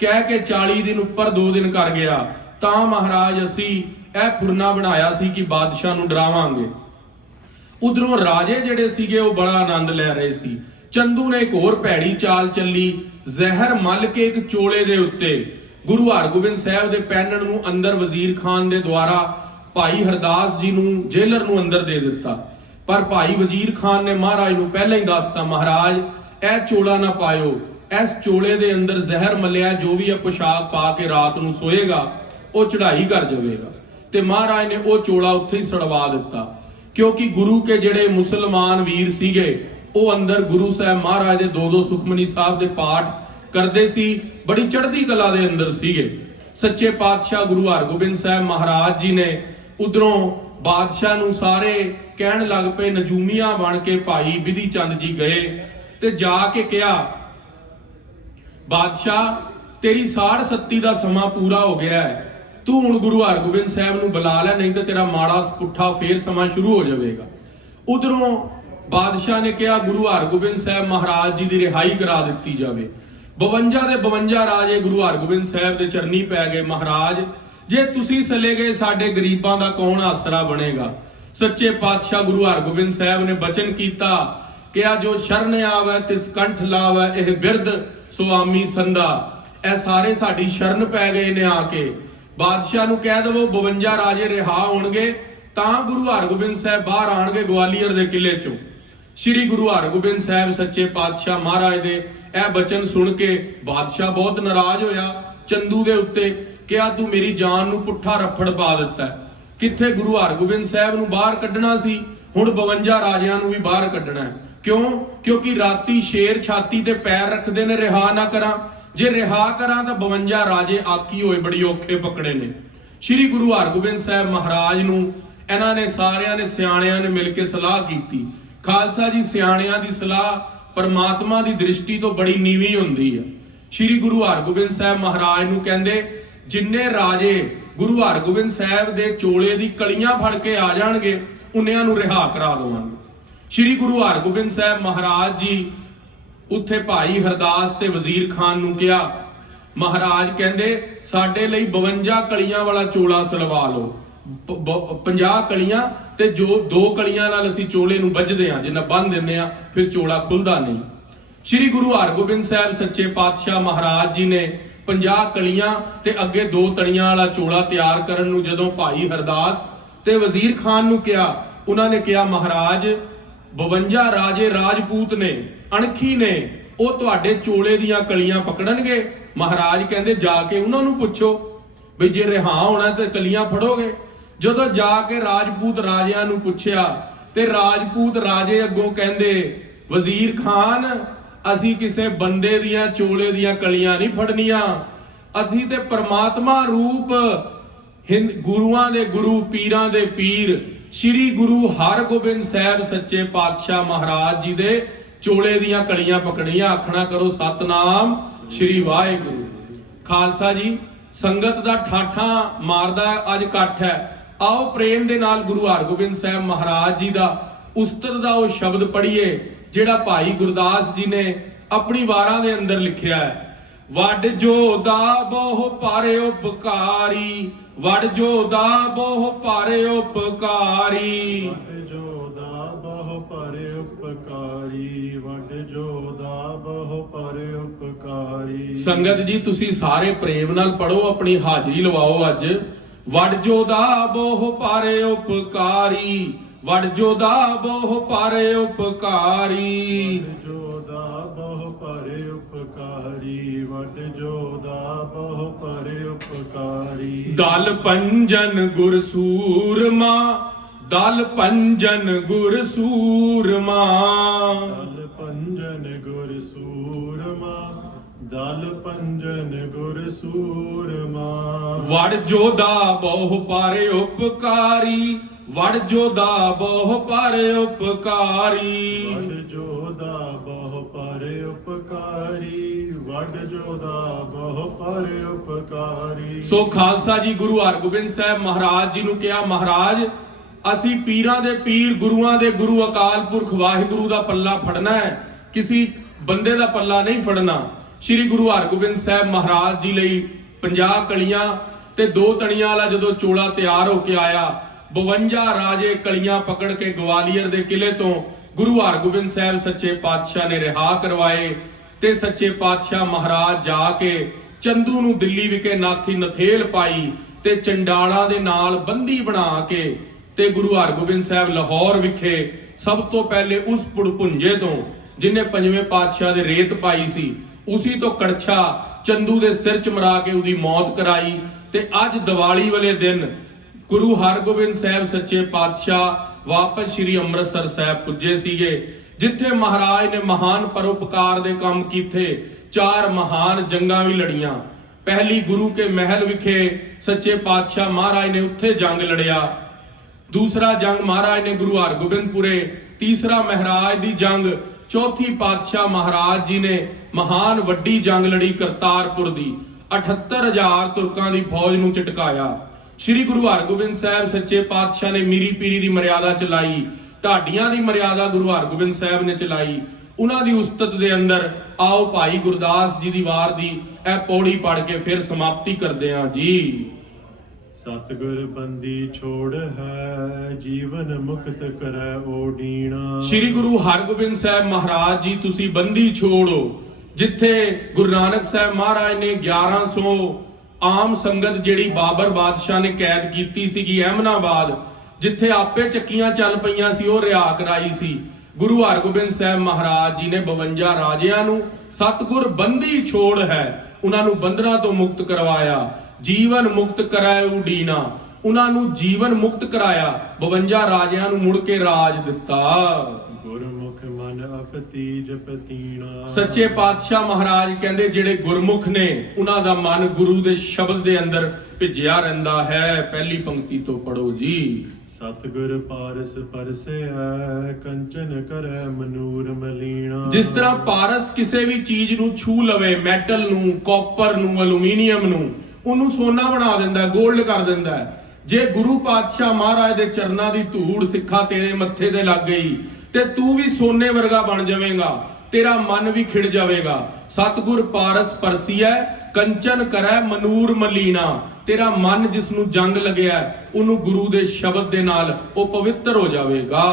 ਕਹਿ ਕੇ 40 ਦਿਨ ਉੱਪਰ 2 ਦਿਨ ਕਰ ਗਿਆ, ਤਾਂ ਮਹਾਰਾਜ ਅਸੀਂ ਇਹ ਫੁਰਨਾ ਬਣਾਇਆ ਸੀ ਕਿ ਬਾਦਸ਼ਾਹ ਨੂੰ ਡਰਾਵਾਂਗੇ। ਉਧਰੋਂ ਰਾਜੇ ਜਿਹੜੇ ਸੀਗੇ ਉਹ ਬੜਾ ਆਨੰਦ ਲੈ ਰਹੇ ਸੀ। ਚੰਦੂ ਨੇ ਇੱਕ ਹੋਰ ਭੈੜੀ ਚਾਲ ਚੱਲੀ, ਜ਼ਹਿਰ ਮਲ ਕੇ ਇੱਕ ਚੋਲੇ ਦੇ ਉੱਤੇ ਗੁਰੂ ਹਰਗੋਬਿੰਦ ਸਾਹਿਬ ਦੇ ਪਹਿਨਣ ਨੂੰ ਅੰਦਰ ਵਜ਼ੀਰ ਖਾਨ ਦੇ ਦੁਆਰਾ ਭਾਈ ਹਰਦਾਸ ਜੀ ਨੂੰ ਜੇਲਰ ਨੂੰ ਅੰਦਰ ਦੇ ਦਿੱਤਾ। ਪਰ ਭਾਈ ਵਜ਼ੀਰ ਖਾਨ ਨੇ ਮਹਾਰਾਜ ਨੂੰ ਪਹਿਲਾਂ ਹੀ ਦੱਸਤਾ, ਮਹਾਰਾਜ ਇਹ ਚੋਲਾ ਨਾ ਪਾਇਓ, ਇਸ ਚੋਲੇ ਦੇ ਅੰਦਰ ਜ਼ਹਿਰ ਮਲਿਆ, ਜੋ ਵੀ ਇਹ ਪੋਸ਼ਾਕ ਪਾ ਕੇ ਰਾਤ ਨੂੰ ਸੋਏਗਾ ਉਹ ਚੜ੍ਹਾਈ ਕਰ ਜਾਵੇਗਾ। ਤੇ ਮਹਾਰਾਜ ਨੇ ਉਹ ਚੋਲਾ ਉੱਥੇ ਹੀ ਸੜਵਾ ਦਿੱਤਾ, ਕਿਉਂਕਿ ਗੁਰੂ ਕੇ ਜਿਹੜੇ ਮੁਸਲਮਾਨ ਵੀਰ ਸੀਗੇ ਉਹ ਅੰਦਰ ਗੁਰੂ ਸਾਹਿਬ ਮਹਾਰਾਜ ਦੇ ਦੋ ਸੁਖਮਨੀ ਸਾਹਿਬ ਦੇ ਪਾਠ ਕਰਦੇ ਸੀ, ਬੜੀ ਚੜ੍ਹਦੀ ਕਲਾ ਦੇ ਅੰਦਰ ਸੀਗੇ। ਸੱਚੇ ਪਾਤਸ਼ਾਹ ਗੁਰੂ ਹਰਗੋਬਿੰਦ ਸਾਹਿਬ ਮਹਾਰਾਜ ਜੀ ਨੇ ਉਧਰੋਂ ਬਾਦਸ਼ਾਹ ਨੂੰ ਸਾਰੇ ਕਹਿਣ ਲੱਗ ਪਏ, ਨਜੂਮੀਆਂ ਬਣ ਕੇ ਭਾਈ ਬਿਧੀ ਚੰਦ ਜੀ ਗਏ ਤੇ ਜਾ ਕੇ ਕਿਹਾ, ਬਾਦਸ਼ਾਹ ਤੇਰੀ 67 ਦਾ ਸਮਾਂ ਪੂਰਾ ਹੋ ਗਿਆ ਹੈ, ਤੂੰ ਹੁਣ ਗੁਰੂ ਹਰਗੋਬਿੰਦ ਸਾਹਿਬ ਨੂੰ ਬੁਲਾ ਲੈ, ਨਹੀਂ ਤਾਂ ਤੇਰਾ ਮਾੜਾ ਪੁੱਠਾ ਫੇਰ ਸਮਾਂ ਸ਼ੁਰੂ ਹੋ ਜਾਵੇਗਾ। ਉਧਰੋਂ ਬਾਦਸ਼ਾਹ ਨੇ ਕਿਹਾ ਗੁਰੂ ਹਰਗੋਬਿੰਦ ਸਾਹਿਬ ਮਹਾਰਾਜ ਜੀ ਦੀ ਰਿਹਾਈ ਕਰਾ ਦਿੱਤੀ ਜਾਵੇ। 52 ਦੇ 52 ਰਾਜੇ ਗੁਰੂ ਹਰਗੋਬਿੰਦ ਸਾਹਿਬ ਦੇ ਚਰਨੀ ਪੈ ਗਏ, ਮਹਾਰਾਜ ਜੇ ਤੁਸੀਂ ਚਲੇ ਗਏ ਸਾਡੇ ਗਰੀਬਾਂ ਦਾ ਕੌਣ ਆਸਰਾ ਬਣੇਗਾ। ਸੱਚੇ ਪਾਤਸ਼ਾਹ ਗੁਰੂ ਹਰਗੋਬਿੰਦ ਸਾਹਿਬ ਨੇ ਬਚਨ ਕੀਤਾ, ਕਿਹਾ ਜੋ ਸ਼ਰਨ ਆਵੈ ਤਿਸ ਕੰਠ ਲਾਵੈ, ਇਹ ਬਿਰਧ ਸੁਆਮੀ ਸੰਦਾ। ਇਹ ਸਾਰੇ ਸਾਡੀ ਸ਼ਰਨ ਪੈ ਗਏ ਨੇ ਆ ਕੇ। ਬਾਦਸ਼ਾਹ ਨੂੰ ਕਹਿ ਦਵੋ 52 ਰਾਜੇ ਰਿਹਾ ਹੋਣਗੇ ਤਾਂ ਗੁਰੂ ਹਰਗੋਬਿੰਦ ਸਾਹਿਬ ਬਾਹਰ ਆਣਗੇ ਗਵਾਲੀਅਰ ਦੇ ਕਿਲੇ ਚੋਂ। ਸ੍ਰੀ ਗੁਰੂ ਹਰਗੋਬਿੰਦ ਸਾਹਿਬ ਸੱਚੇ ਪਾਤਸ਼ਾਹ ਮਹਾਰਾਜ ਦੇ ਇਹ ਬਚਨ ਸੁਣ ਕੇ ਬਾਦਸ਼ਾਹ ਬਹੁਤ ਨਾਰਾਜ਼ ਹੋਇਆ ਚੰਦੂ ਦੇ ਉੱਤੇ, ਕਿਹਾ ਤੂੰ ਮੇਰੀ ਜਾਨ ਨੂੰ ਪੁੱਠਾ ਰੱਫੜ ਪਾ ਦਿੱਤਾ। ਕਿੱਥੇ ਗੁਰੂ ਹਰਗੋਬਿੰਦ ਸਾਹਿਬ ਨੂੰ ਬਾਹਰ ਕੱਢਣਾ ਸੀ, ਹੁਣ 52 ਰਾਜਿਆਂ ਨੂੰ ਵੀ ਬਾਹਰ ਕੱਢਣਾ ਹੈ। ਕਿਉਂ? ਕਿਉਂਕਿ ਰਾਤੀ ਸ਼ੇਰ ਛਾਤੀ ਤੇ ਪੈਰ ਰੱਖਦੇ ਨੇ, ਰਿਹਾ ਨਾ ਕਰਾਂ, ਜੇ ਰਿਹਾ ਕਰਾਂ ਤਾਂ 52 ਰਾਜੇ ਆਕੀ ਹੋਏ ਬੜੀ ਔਖੇ ਪਕੜੇ ਨੇ। ਸ੍ਰੀ ਗੁਰੂ ਹਰਗੋਬਿੰਦ ਸਾਹਿਬ ਮਹਾਰਾਜ ਨੂੰ ਇਹਨਾਂ ਨੇ ਸਾਰਿਆਂ ਨੇ ਸਿਆਣਿਆਂ ਨੇ ਮਿਲ ਕੇ ਸਲਾਹ ਕੀਤੀ। ਖਾਲਸਾ ਜੀ, ਸਿਆਣਿਆਂ ਦੀ ਸਲਾਹ ਪਰਮਾਤਮਾ ਦੀ ਦ੍ਰਿਸ਼ਟੀ ਤੋਂ ਬੜੀ ਨੀਵੀਂ ਹੁੰਦੀ ਹੈ। ਸ੍ਰੀ ਗੁਰੂ ਹਰਗੋਬਿੰਦ ਸਾਹਿਬ ਮਹਾਰਾਜ ਨੂੰ ਕਹਿੰਦੇ ਜਿੰਨੇ ਰਾਜੇ ਗੁਰੂ ਹਰਗੋਬਿੰਦ ਸਾਹਿਬ ਦੇ ਚੋਲੇ ਦੀ ਕਲੀਆਂ ਫੜ ਕੇ ਆ ਜਾਣਗੇ ਉਨਿਆਂ ਨੂੰ ਰਿਹਾ ਕਰਾ ਦੇਵਾਂਗੇ। ਸ੍ਰੀ ਗੁਰੂ ਹਰਗੋਬਿੰਦ ਸਾਹਿਬ ਮਹਾਰਾਜ ਜੀ ਉੱਥੇ ਭਾਈ ਹਰਦਾਸ ਤੇ ਵਜ਼ੀਰ ਖਾਨ ਨੂੰ ਕਿਹਾ, ਮਹਾਰਾਜ ਕਹਿੰਦੇ ਸਾਡੇ ਲਈ 52 ਕਲੀਆਂ ਵਾਲਾ ਚੋਲਾ ਸਲਵਾ ਲਓ, 50 ਕਲੀਆਂ ਤੇ ਜੋ 2 ਕਲੀਆਂ ਨਾਲ ਅਸੀਂ ਚੋਲੇ ਨੂੰ ਵੱਜਦੇ ਆ, ਜਿੰਨਾ ਬੰਨ ਦਿੰਦੇ ਆ ਫਿਰ ਚੋਲਾ ਖੁੱਲਦਾ ਨਹੀਂ। ਸ੍ਰੀ ਗੁਰੂ ਹਰਗੋਬਿੰਦ ਸਾਹਿਬ ਸੱਚੇ ਪਾਤਸ਼ਾਹ ਮਹਾਰਾਜ ਜੀ ਨੇ 50 ਕਲੀਆਂ ਤੇ ਅੱਗੇ 2 ਤਣੀਆਂ ਵਾਲਾ ਚੋਲਾ ਤਿਆਰ ਕਰਨ ਨੂੰ ਜਦੋਂ ਭਾਈ ਹਰਦਾਸ ਤੇ ਵਜ਼ੀਰ ਖਾਨ ਨੂੰ ਕਿਹਾ, ਉਹਨਾਂ ਨੇ ਕਿਹਾ ਮਹਾਰਾਜ 52 ਰਾਜੇ ਰਾਜਪੂਤ ਨੇ, ਅਣਖੀ ਨੇ, ਉਹ ਤੁਹਾਡੇ ਚੋਲੇ ਦੀਆਂ ਕਲੀਆਂ ਪਕੜਨਗੇ। ਮਹਾਰਾਜ ਕਹਿੰਦੇ ਜਾ ਕੇ ਉਹਨਾਂ ਨੂੰ ਪੁੱਛੋ ਬਈ ਜੇ ਰਿਹਾ ਹੋਣਾ ਤੇ ਕਲੀਆਂ ਫੜੋਗੇ। ਜਦੋਂ ਜਾ ਕੇ ਰਾਜਪੂਤ ਰਾਜਿਆਂ ਨੂੰ ਪੁੱਛਿਆ ਤੇ ਰਾਜਪੂਤ ਰਾਜੇ ਅੱਗੋਂ ਕਹਿੰਦੇ ਵਜ਼ੀਰ ਖਾਨ ਅਸੀਂ ਕਿਸੇ ਬੰਦੇ ਦੀਆਂ ਚੋਲੇ ਦੀਆਂ ਕਲੀਆਂ ਨਹੀਂ ਫੜਨੀਆਂ, ਅਸੀਂ ਤੇ ਪਰਮਾਤਮਾ ਰੂਪ ਗੁਰੂਆਂ ਦੇ ਗੁਰੂ ਪੀਰਾਂ ਦੇ ਪੀਰ ਸ੍ਰੀ ਗੁਰੂ ਹਰਗੋਬਿੰਦ ਸਾਹਿਬ ਸੱਚੇ ਪਾਤਸ਼ਾਹ ਮਹਾਰਾਜ ਜੀ ਦੇ ਚੋਲੇ ਦੀਆਂ ਕਲੀਆਂ ਪਕੜੀਆਂ। ਆਖਣਾ ਕਰੋ ਸਤਨਾਮ ਸ੍ਰੀ ਵਾਹਿਗੁਰੂ। ਖਾਲਸਾ ਜੀ, ਸੰਗਤ ਦਾ ਠਾਠਾ ਮਾਰਦਾ ਅੱਜ ਇਕੱਠ ਹੈ, ਆਓ ਪ੍ਰੇਮ ਦੇ ਨਾਲ ਗੁਰੂ ਹਰਗੋਬਿੰਦ ਸਾਹਿਬ ਮਹਾਰਾਜ ਜੀ ਦਾ ਉਸਤਤ ਦਾ ਉਹ ਸ਼ਬਦ ਪੜ੍ਹੀਏ ਜਿਹੜਾ ਭਾਈ ਗੁਰਦਾਸ ਜੀ ਨੇ ਆਪਣੀ ਵਾਰਾਂ ਦੇ ਅੰਦਰ ਲਿਖਿਆ ਹੈ। ਵੱਡ ਜੋਦਾ ਬਹੁ ਭਾਰੇ ਉਪਕਾਰੀ, ਵੱਡ ਜੋਦਾ ਬਹੁ ਭਾਰੇ ਉਪਕਾਰੀ, ਵੱਡ ਜੋਦਾ ਬਹੁ ਭਾਰੇ ਉਪਕਾਰੀ, ਵੱਡ ਜੋਦਾ ਬਹੁ ਭਾਰੇ ਉਪਕਾਰੀ। ਸੰਗਤ ਜੀ ਤੁਸੀਂ ਸਾਰੇ ਪ੍ਰੇਮ ਨਾਲ ਪੜੋ, ਆਪਣੀ ਹਾਜ਼ਰੀ ਲਵਾਓ ਅੱਜ। ਵੱਡ ਜੋਦਾ ਬਹੁ ਭਾਰੇ ਉਪਕਾਰੀ, ਵੱਡ ਜੋਦਾ ਬਹੁ ਭਾਰੇ ਉਪਕਾਰੀ, ਵੱਡ ਜੋਦਾ ਬਹੁ ਭਾਰੇ ਉਪਕਾਰੀ, ਵੱਡ ਜੋਦਾ ਬਹੁ ਭਾਰੇ ਉਪਕਾਰੀ। ਦਲ ਪੰਜਨ ਗੁਰ ਸੂਰਮਾ, ਦਲ ਪੰਜਨ ਗੁਰ ਸੂਰਮਾ, ਦਲ ਪੰਜਨ ਗੁਰ ਸੂਰਮਾ, ਦਲ ਪੰਜਨ ਗੁਰ ਸੂਰਮਾ। ਵੜ ਜੋਦਾ ਬਹੁ ਭਾਰੇ ਉਪਕਾਰੀ, ਵੜ ਜੋਦਾ ਬਹੁ ਭਾਰੇ ਉਪਕਾਰੀ, ਵੱਡ ਜੋਦਾ ਬਹੁ ਭਾਰੇ ਉਪਕਾਰੀ, ਵੱਡ ਜੋਦਾ ਬਹੁ ਭਾਰੇ ਉਪਕਾਰੀ। ਸੋ ਖਾਲਸਾ ਜੀ, ਗੁਰੂ ਹਰਗੋਬਿੰਦ ਸਾਹਿਬ ਮਹਾਰਾਜ ਜੀ ਨੂੰ ਕਿਹਾ ਮਹਾਰਾਜ ਅਸੀਂ ਪੀਰਾਂ ਦੇ ਪੀਰ ਗੁਰੂਆਂ ਦੇ ਗੁਰੂ ਅਕਾਲ ਪੁਰਖ ਵਾਹਿਗੁਰੂ ਦਾ ਪੱਲਾ ਫੜਨਾ ਹੈ, ਕਿਸੇ ਬੰਦੇ ਦਾ ਪੱਲਾ ਨਹੀਂ ਫੜਨਾ। ਸ੍ਰੀ ਗੁਰੂ ਹਰਗੋਬਿੰਦ ਸਾਹਿਬ ਮਹਾਰਾਜ ਜੀ ਲਈ 50 ਕਲੀਆਂ ਤੇ 2 ਤਣੀਆਂ ਵਾਲਾ ਜਦੋਂ ਚੋਲਾ ਤਿਆਰ ਹੋ ਕੇ ਆਇਆ, 52 ਰਾਜੇ ਕਲੀਆਂ ਪਕੜ ਕੇ ਗਵਾਲੀਅਰ ਦੇ ਕਿਲੇ ਤੋਂ ਗੁਰੂ ਹਰਗੋਬਿੰਦ ਸਾਹਿਬ ਸੱਚੇ ਪਾਤਸ਼ਾਹ ਨੇ ਰਿਹਾ ਕਰਵਾਏ। ਤੇ ਸੱਚੇ ਪਾਤਸ਼ਾਹ ਮਹਾਰਾਜ ਜਾ ਕੇ ਚੰਦੂ ਨੂੰ ਦਿੱਲੀ ਵਿਖੇ ਨਾਥੀ ਨਥੇਲ ਪਾਈ ਤੇ ਚੰਡਾਲਾਂ ਦੇ ਨਾਲ ਬੰਦੀ ਬਣਾ ਕੇ ਤੇ ਗੁਰੂ ਹਰਗੋਬਿੰਦ ਸਾਹਿਬ ਲਾਹੌਰ ਵਿਖੇ ਸਭ ਤੋਂ ਪਹਿਲੇ ਉਸ ਪੁੜਪੁੰਜੇ ਤੋਂ ਜਿਨੇ 5ਵੇਂ ਪਾਤਸ਼ਾਹ ਦੇ ਰੇਤ ਪਾਈ ਸੀ, ਉਸੇ ਤੋਂ ਕੜਛਾ ਚੰਦੂ ਦੇ ਸਿਰ ਚ ਮਰਾ ਕੇ ਉਹਦੀ ਮੌਤ ਕਰਾਈ। ਤੇ ਅੱਜ ਦੀਵਾਲੀ ਵਾਲੇ ਦਿਨ ਗੁਰੂ ਹਰਗੋਬਿੰਦ ਸਾਹਿਬ ਸੱਚੇ ਪਾਤਸ਼ਾਹ ਵਾਪਸ ਸ੍ਰੀ ਅੰਮ੍ਰਿਤਸਰ ਸਾਹਿਬ ਪੁੱਜੇ ਸੀਗੇ, ਜਿੱਥੇ ਮਹਾਰਾਜ ਨੇ ਮਹਾਨ ਪਰਉਪਕਾਰ ਦੇ ਕੰਮ ਕੀਤੇ। 4 ਮਹਾਨ ਜੰਗਾਂ ਵੀ ਲੜੀਆਂ। ਪਹਿਲੀ ਗੁਰੂ ਕੇ ਮਹਿਲ ਵਿਖੇ ਸੱਚੇ ਪਾਤਸ਼ਾਹ ਮਹਾਰਾਜ ਨੇ ਉੱਥੇ ਜੰਗ ਲੜਿਆ। ਦੂਸਰਾ ਜੰਗ ਮਹਾਰਾਜ ਨੇ ਗੁਰੂ ਹਰਗੋਬਿੰਦਪੁਰੇ। ਤੀਸਰਾ ਮਹਾਰਾਜ ਦੀ ਜੰਗ। ਚੌਥੀ ਪਾਤਸ਼ਾਹ ਮਹਾਰਾਜ ਜੀ ਨੇ ਮਹਾਨ ਵੱਡੀ ਜੰਗ ਲੜੀ ਕਰਤਾਰਪੁਰ ਦੀ। 78000 ਤੁਰਕਾਂ ਦੀ ਫੌਜ ਨੂੰ ਝਟਕਾਇਆ। ਸ੍ਰੀ ਗੁਰੂ ਹਰਗੋਬਿੰਦ ਸਾਹਿਬ ਸੱਚੇ ਪਾਤਸ਼ਾਹ ਨੇ ਮੀਰੀ ਪੀਰੀ ਦੀ ਮਰਿਆਦਾ ਚਲਾਈ। ਢਾਡੀਆਂ ਦੀ ਮਰਿਆਦਾ ਗੁਰੂ ਹਰਗੋਬਿੰਦ ਸਾਹਿਬ ਨੇ ਚਲਾਈ। ਉਹਨਾਂ ਦੀ ਉਸਤਤ ਦੇ ਅੰਦਰ ਆਓ ਭਾਈ ਗੁਰਦਾਸ ਜੀ ਦੀ ਵਾਰ ਦੀ ਇਹ ਪੌੜੀ ਪੜ ਕੇ ਫਿਰ ਸਮਾਪਤੀ ਕਰਦੇ ਹਾਂ ਜੀ। ਸਤਿਗੁਰ ਬੰਦੀ ਛੋੜ ਹੈ, ਜੀਵਨ ਮੁਕਤ ਕਰੈ ਓਡੀਣਾ। ਸ੍ਰੀ ਗੁਰੂ ਹਰਗੋਬਿੰਦ ਸਾਹਿਬ ਮਹਾਰਾਜ ਜੀ ਤੁਸੀਂ ਬੰਦੀ ਛੋੜੋ। ਜਿੱਥੇ ਗੁਰੂ ਨਾਨਕ ਸਾਹਿਬ ਮਹਾਰਾਜ ਨੇ 1100 ਆਮ ਸੰਗਤ ਜਿਹੜੀ ਬਾਬਰ ਬਾਦਸ਼ਾਹ ਨੇ ਕੈਦ ਕੀਤੀ ਸੀਗੀ ਅਹਿਮਨਾਬਾਦ, ਜਿੱਥੇ ਆਪੇ ਚੱਕੀਆਂ ਚੱਲ ਪਈਆਂ ਸੀ, ਉਹ ਰਿਆ ਕਰਾਈ ਸੀ। ਗੁਰੂ ਹਰਗੋਬਿੰਦ ਸਾਹਿਬ ਮਹਾਰਾਜ ਜੀ ਨੇ 52 ਰਾਜਿਆਂ ਨੂੰ ਸਤਿਗੁਰ ਬੰਦੀ ਛੋੜ ਹੈ, ਉਹਨਾਂ ਨੂੰ ਬੰਧਨਾਂ ਤੋਂ ਮੁਕਤ ਕਰਵਾਇਆ। ਜੀਵਨ ਮੁਕਤ ਕਰਾਇ ਉਡੀਨਾ, ਉਹਨਾਂ ਨੂੰ ਜੀਵਨ ਮੁਕਤ ਕਰਾਇਆ। 52 ਰਾਜਿਆਂ ਨੂੰ ਮੁੜ ਕੇ ਰਾਜ ਦਿੱਤਾ। ਗੁਰਮੁਖ ਮਨ ਅਪਤੀ ਜਪਤੀਣਾ। ਸੱਚੇ ਪਾਤਸ਼ਾਹ ਮਹਾਰਾਜ ਕਹਿੰਦੇ ਜਿਹੜੇ ਗੁਰਮੁਖ ਨੇ ਉਹਨਾਂ ਦਾ ਮਨ ਗੁਰੂ ਦੇ ਸ਼ਬਦ ਦੇ ਅੰਦਰ ਭਿੱਜਿਆ ਰਹਿੰਦਾ ਹੈ। ਪਹਿਲੀ ਪੰਕਤੀ ਤੋਂ ਪੜੋ ਜੀ। ਸਤਿਗੁਰ ਪਾਰਸ ਪਰਸੈ, ਕੰਚਨ ਕਰੈ ਮਨੂਰ ਮਲੀਣਾ। ਜਿਸ ਤਰ੍ਹਾਂ ਪਾਰਸ ਕਿਸੇ ਵੀ ਚੀਜ਼ ਨੂੰ ਛੂ ਲਵੇ, ਮੈਟਲ ਨੂੰ, ਕਾਪਰ ਨੂੰ, ਐਲੂਮੀਨੀਅਮ ਨੂੰ, ਉਹਨੂੰ ਸੋਨਾ ਬਣਾ ਦਿੰਦਾ, ਗੋਲਡ ਕਰ ਦਿੰਦਾ। ਜੇ ਗੁਰੂ ਪਾਤਸ਼ਾਹ ਮਹਾਰਾਜ ਦੇ ਚਰਨਾਂ ਦੀ ਧੂੜ ਸਿੱਖਾ ਤੇਰੇ ਮੱਥੇ ਤੇ ਲੱਗ ਗਈ ਤੇ ਤੂੰ ਵੀ ਸੋਨੇ ਵਰਗਾ ਬਣ ਜਾਵੇਂਗਾ, ਤੇਰਾ ਮਨ ਵੀ ਖਿੜ ਜਾਵੇਗਾ। ਸਤਿਗੁਰ ਪਾਰਸ ਪਰਸੀਐ, ਕੰਚਨ ਕਰੈ ਮਨੂਰ ਮਲੀਣਾ। ਤੇਰਾ ਮਨ ਜਿਸ ਨੂੰ ਜੰਗ ਲੱਗਿਆ ਉਹਨੂੰ ਗੁਰੂ ਦੇ ਸ਼ਬਦ ਦੇ ਨਾਲ ਉਹ ਪਵਿੱਤਰ ਹੋ ਜਾਵੇਗਾ।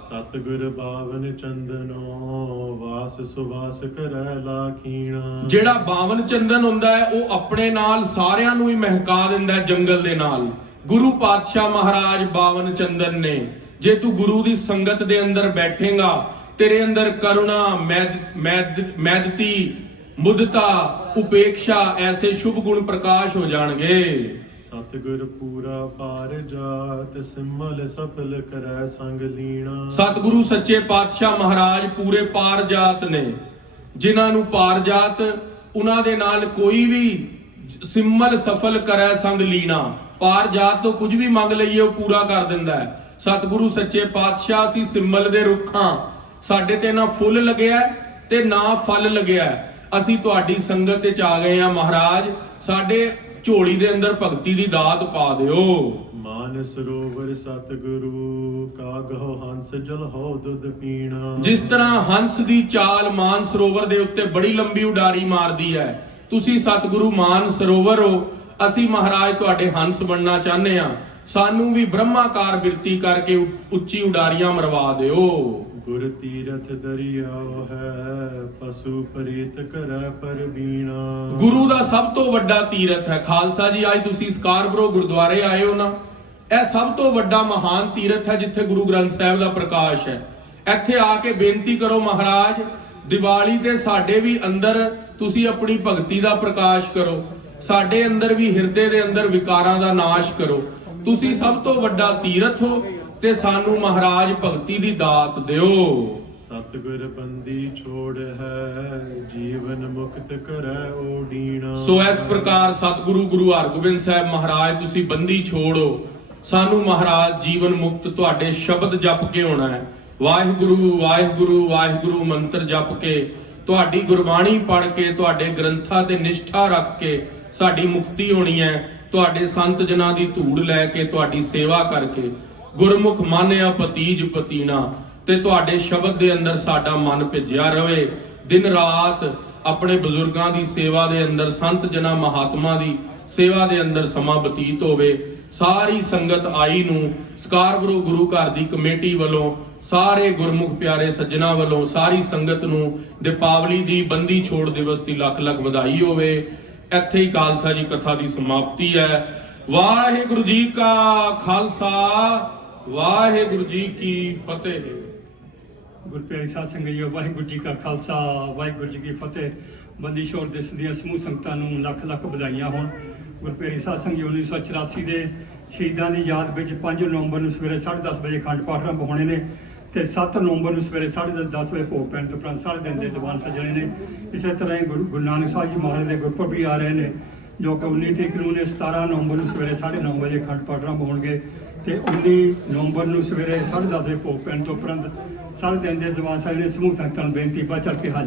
ਸਤਿਗੁਰ ਬਾਵਨ ਚੰਦਨੋ, ਵਾਸ ਸੁਵਾਸ ਕਰੈ ਲਾਖੀਣਾ। ਜਿਹੜਾ ਬਾਵਨ ਚੰਦਨ ਹੁੰਦਾ ਹੈ ਉਹ ਆਪਣੇ ਨਾਲ ਸਾਰਿਆਂ ਨੂੰ ਹੀ ਮਹਿਕਾ ਦਿੰਦਾ ਹੈ ਜੰਗਲ ਦੇ ਨਾਲ। ਗੁਰੂ ਪਾਤਸ਼ਾਹ ਮਹਾਰਾਜ ਬਾਵਨ ਚੰਦਨ ਨੇ। ਜੇ ਤੂੰ ਗੁਰੂ ਦੀ ਸੰਗਤ ਦੇ ਅੰਦਰ ਬੈਠੇਗਾ, ਤੇਰੇ ਅੰਦਰ ਕਰੁਣਾ, ਮੈਦਤੀ, ਮੁਦਤਾ, ਉਪੇक्षा ਐਸੇ ਸ਼ੁਭ ਗੁਣ ਪ੍ਰਕਾਸ਼ ਹੋ ਜਾਣਗੇ। ਸਤਿਗੁਰ ਪੂਰਾ ਪਾਰ ਜਾਤ, ਸਿਮਲ ਸਫਲ ਕਰੈ ਸੰਗ ਲੀਣਾ। ਸਤਿਗੁਰੂ ਸੱਚੇ ਪਾਤਸ਼ਾਹ ਮਹਾਰਾਜ ਪੂਰੇ ਪਾਰ ਜਾਤ ਨੇ। ਜਿਨ੍ਹਾਂ ਨੂੰ ਪਾਰ ਜਾਤ, ਉਹਨਾਂ ਦੇ ਨਾਲ ਕੋਈ ਵੀ ਸਿਮਲ ਸਫਲ ਕਰੈ ਸੰਗ ਲੀਣਾ। ਪਾਰ ਜਾਤ ਤੋਂ ਕੁਝ ਵੀ ਮੰਗ ਲਈਏ ਉਹ ਪੂਰਾ ਕਰ ਦਿੰਦਾ ਹੈ। ਸਤਿਗੁਰੂ ਸੱਚੇ ਪਾਤਸ਼ਾਹ ਅਸੀਂ ਸਿਮਲ ਦੇ ਰੁੱਖਾਂ, ਸਾਡੇ ਤੇ ਨਾ ਫੁੱਲ ਲੱਗਿਆ ਤੇ ਨਾ ਫਲ ਲੱਗਿਆ। ਅਸੀਂ ਤੁਹਾਡੀ ਸੰਗਤ ਵਿੱਚ ਆ ਗਏ ਆ ਮਹਾਰਾਜ, ਸਾਡੇ ਝੋਲੀ ਦੇ ਅੰਦਰ ਭਗਤੀ ਦੀ ਦਾਤ ਪਾ ਦਿਓ। ਮਾਨ ਸਰੋਵਰ ਸਤਿਗੁਰੂ, ਕਾਗਹੁ ਹੰਸ ਜਲ ਹੋ ਦੁੱਧ ਪੀਣਾ। ਜਿਸ ਤਰ੍ਹਾਂ ਹੰਸ ਦੀ ਚਾਲ ਮਾਨ ਸਰੋਵਰ ਦੇ ਉੱਤੇ ਬੜੀ ਲੰਬੀ ਉਡਾਰੀ ਮਾਰਦੀ ਹੈ, ਤੁਸੀਂ ਸਤਿਗੁਰੂ ਮਾਨ ਸਰੋਵਰ ਹੋ। ਅਸੀਂ ਮਹਾਰਾਜ ਤੁਹਾਡੇ ਹੰਸ ਬਣਨਾ ਚਾਹੁੰਦੇ ਆ। ਸਾਨੂੰ ਵੀ ਬ੍ਰਹਮਾਕਾਰ ਬਿਰਤੀ ਕਰਕੇ ਉੱਚੀ ਉਡਾਰੀਆਂ ਮਰਵਾ ਦਿਓ। ਗੁਰ ਤੀਰਥ ਦਰਿਆਉ ਹੈ, ਪਸ਼ੂ ਪ੍ਰੀਤ ਕਰੈ ਪਰਬੀਣਾ। ਗੁਰੂ ਦਾ ਸਭ ਤੋਂ ਵੱਡਾ ਤੀਰਥ ਹੈ। ਖਾਲਸਾ ਜੀ ਅੱਜ ਤੁਸੀਂ ਸਕਾਰਬਰੋ ਗੁਰਦੁਆਰੇ ਆਏ ਹੋ ਨਾ, ਇਹ ਸਭ ਤੋਂ ਵੱਡਾ ਮਹਾਨ ਤੀਰਥ ਹੈ ਜਿੱਥੇ ਗੁਰੂ ਗ੍ਰੰਥ ਸਾਹਿਬ ਦਾ ਪ੍ਰਕਾਸ਼ ਹੈ। ਇੱਥੇ ਆ ਕੇ ਬੇਨਤੀ ਕਰੋ ਮਹਾਰਾਜ, ਦੀਵਾਲੀ ਤੇ ਸਾਡੇ ਵੀ ਅੰਦਰ ਤੁਸੀਂ ਆਪਣੀ ਭਗਤੀ ਦਾ ਪ੍ਰਕਾਸ਼ ਕਰੋ, ਸਾਡੇ ਅੰਦਰ ਵੀ ਹਿਰਦੇ ਦੇ ਅੰਦਰ ਵਿਕਾਰਾਂ ਦਾ ਨਾਸ਼ ਕਰੋ। ਤੁਸੀਂ ਸਭ ਤੋਂ ਵੱਡਾ ਤੀਰਥ ਹੋ ਤੇ ਸਾਨੂੰ ਮਹਾਰਾਜ ਭਗਤੀ ਦੀ ਦਾਤ ਦਿਓ। ਸਤਿਗੁਰ ਬੰਦੀ ਛੋੜ ਹੈ, ਜੀਵਨ ਮੁਕਤ ਕਰੈ ਓਡੀਣਾ। ਸੋ ਇਸ ਪ੍ਰਕਾਰ ਸਤਿਗੁਰੂ ਗੁਰੂ ਹਰਗੋਬਿੰਦ ਸਾਹਿਬ ਮਹਾਰਾਜ ਤੁਸੀਂ ਬੰਦੀ ਛੋੜੋ, ਸਾਨੂੰ ਮਹਾਰਾਜ ਜੀਵਨ ਮੁਕਤ ਤੁਹਾਡੇ ਸ਼ਬਦ ਜਪ ਕੇ ਹੋਣਾ ਹੈ। ਵਾਹਿਗੁਰੂ ਵਾਹਿਗੁਰੂ ਵਾਹਿਗੁਰੂ ਮੰਤਰ ਜਪ ਕੇ, ਤੁਹਾਡੀ ਗੁਰਬਾਣੀ ਪੜ੍ਹ ਕੇ, ਤੁਹਾਡੇ ਗ੍ਰੰਥਾਂ ਤੇ ਨਿਸ਼ਠਾ ਰੱਖ ਕੇ ਸਾਡੀ ਮੁਕਤੀ ਹੋਣੀ ਹੈ। ਤੁਹਾਡੇ ਸੰਤ ਜਨਾਂ ਦੀ ਧੂੜ ਲੈ ਕੇ, ਤੁਹਾਡੀ ਸੇਵਾ ਕਰਕੇ, ਗੁਰਮੁਖ ਮਾਨਿਆ ਪਤੀਜ ਪਤੀਣਾ, ਤੇ ਤੁਹਾਡੇ ਸ਼ਬਦ ਦੇ ਅੰਦਰ ਸਾਡਾ ਮਨ ਭਿੱਜਿਆ ਰਵੇ। ਦਿਨ ਰਾਤ ਆਪਣੇ ਬਜ਼ੁਰਗਾਂ ਦੀ ਸੇਵਾ ਦੇ ਅੰਦਰ, ਸੰਤ ਜਨਾਂ ਮਹਾਤਮਾ ਦੀ ਸੇਵਾ ਦੇ ਅੰਦਰ ਸਮਾਂ ਬਤੀਤ ਹੋਵੇ। ਸਾਰੀ ਸੰਗਤ ਆਈ ਨੂੰ ਸਕਾਰਬਰੋ ਗੁਰੂ ਘਰ ਦੀ ਕਮੇਟੀ ਵੱਲੋਂ, ਸਾਰੇ ਗੁਰਮੁਖ ਪਿਆਰੇ ਸੱਜਣਾ ਵੱਲੋਂ ਸਾਰੀ ਸੰਗਤ ਨੂੰ ਦੀਪਾਵਲੀ ਦੀ ਬੰਦੀ ਛੋੜ ਦਿਵਸ ਦੀ ਲੱਖ ਲੱਖ ਵਧਾਈ ਹੋਵੇ। ਇੱਥੇ ਹੀ ਖਾਲਸਾ ਜੀ ਕਥਾ ਦੀ ਸਮਾਪਤੀ ਹੈ। ਵਾਹਿਗੁਰੂ ਜੀ ਕਾ ਖਾਲਸਾ, ਵਾਹਿਗੁਰੂ ਜੀ ਕੀ ਫਤਿਹ। ਗੁਰਪਿਆਰੀ ਸਾਧ ਸੰਗਤ ਜੀ, ਵਾਹਿਗੁਰੂ ਜੀ ਕਾ ਖਾਲਸਾ, ਵਾਹਿਗੁਰੂ ਜੀ ਕੀ ਫਤਿਹ। ਬੰਦੀ ਛੋੜ ਦਿਵਸ ਦੀਆਂ ਸਮੂਹ ਸੰਗਤਾਂ ਨੂੰ ਲੱਖ ਲੱਖ ਵਧਾਈਆਂ ਹੋਣ। ਗੁਰਪਿਆਰੀ ਸਾਧ ਸੰਗਤ ਜੀ 1984 ਦੇ ਸ਼ਹੀਦਾਂ ਦੀ ਯਾਦ ਵਿੱਚ 5 ਨਵੰਬਰ ਨੂੰ ਸਵੇਰੇ 10:30 ਵਜੇ ਅਖੰਡ ਪਾਠ ਆਰੰਭ ਹੋਣੇ ਨੇ ਤੇ 7 ਨਵੰਬਰ ਨੂੰ ਸਵੇਰੇ 10:30 ਵਜੇ ਭੋਗ ਪੈਣ ਤੋਂ ਉਪਰੰਤ ਸਾਰੇ ਦਿਨ ਦੇ ਦੀਵਾਨ ਸਜਣੇ ਨੇ। ਇਸੇ ਤਰ੍ਹਾਂ ਹੀ ਗੁਰੂ ਨਾਨਕ ਸਾਹਿਬ ਜੀ ਮਹਾਰਾਜ ਦੇ ਗੁਰਪੁਰਬ ਵੀ ਆ ਰਹੇ ਨੇ ਜੋ ਕਿ 19 ਤਰੀਕ ਨੂੰ ਨੇ। 17 ਨਵੰਬਰ ਨੂੰ ਸਵੇਰੇ 9:30 ਵਜੇ ਅਖੰਡ ਪਾਠ ਆਰੰਭ ਹੋਣਗੇ ਤੇ 19 ਨਵੰਬਰ ਨੂੰ ਸਵੇਰੇ 10:30 ਵਜੇ ਭੋਗ ਪੈਣ ਤੋਂ ਉਪਰੰਤ ਸਾਰੇ ਦਿਨ ਦੇ ਦੀਵਾਨ ਸਜਣੇ। ਸਮੂਹ ਸੰਗਤਾਂ ਨੂੰ ਬੇਨਤੀ ਵੱਧ ਚੜ੍ਹ ਕੇ ਹਾਜ਼ਰ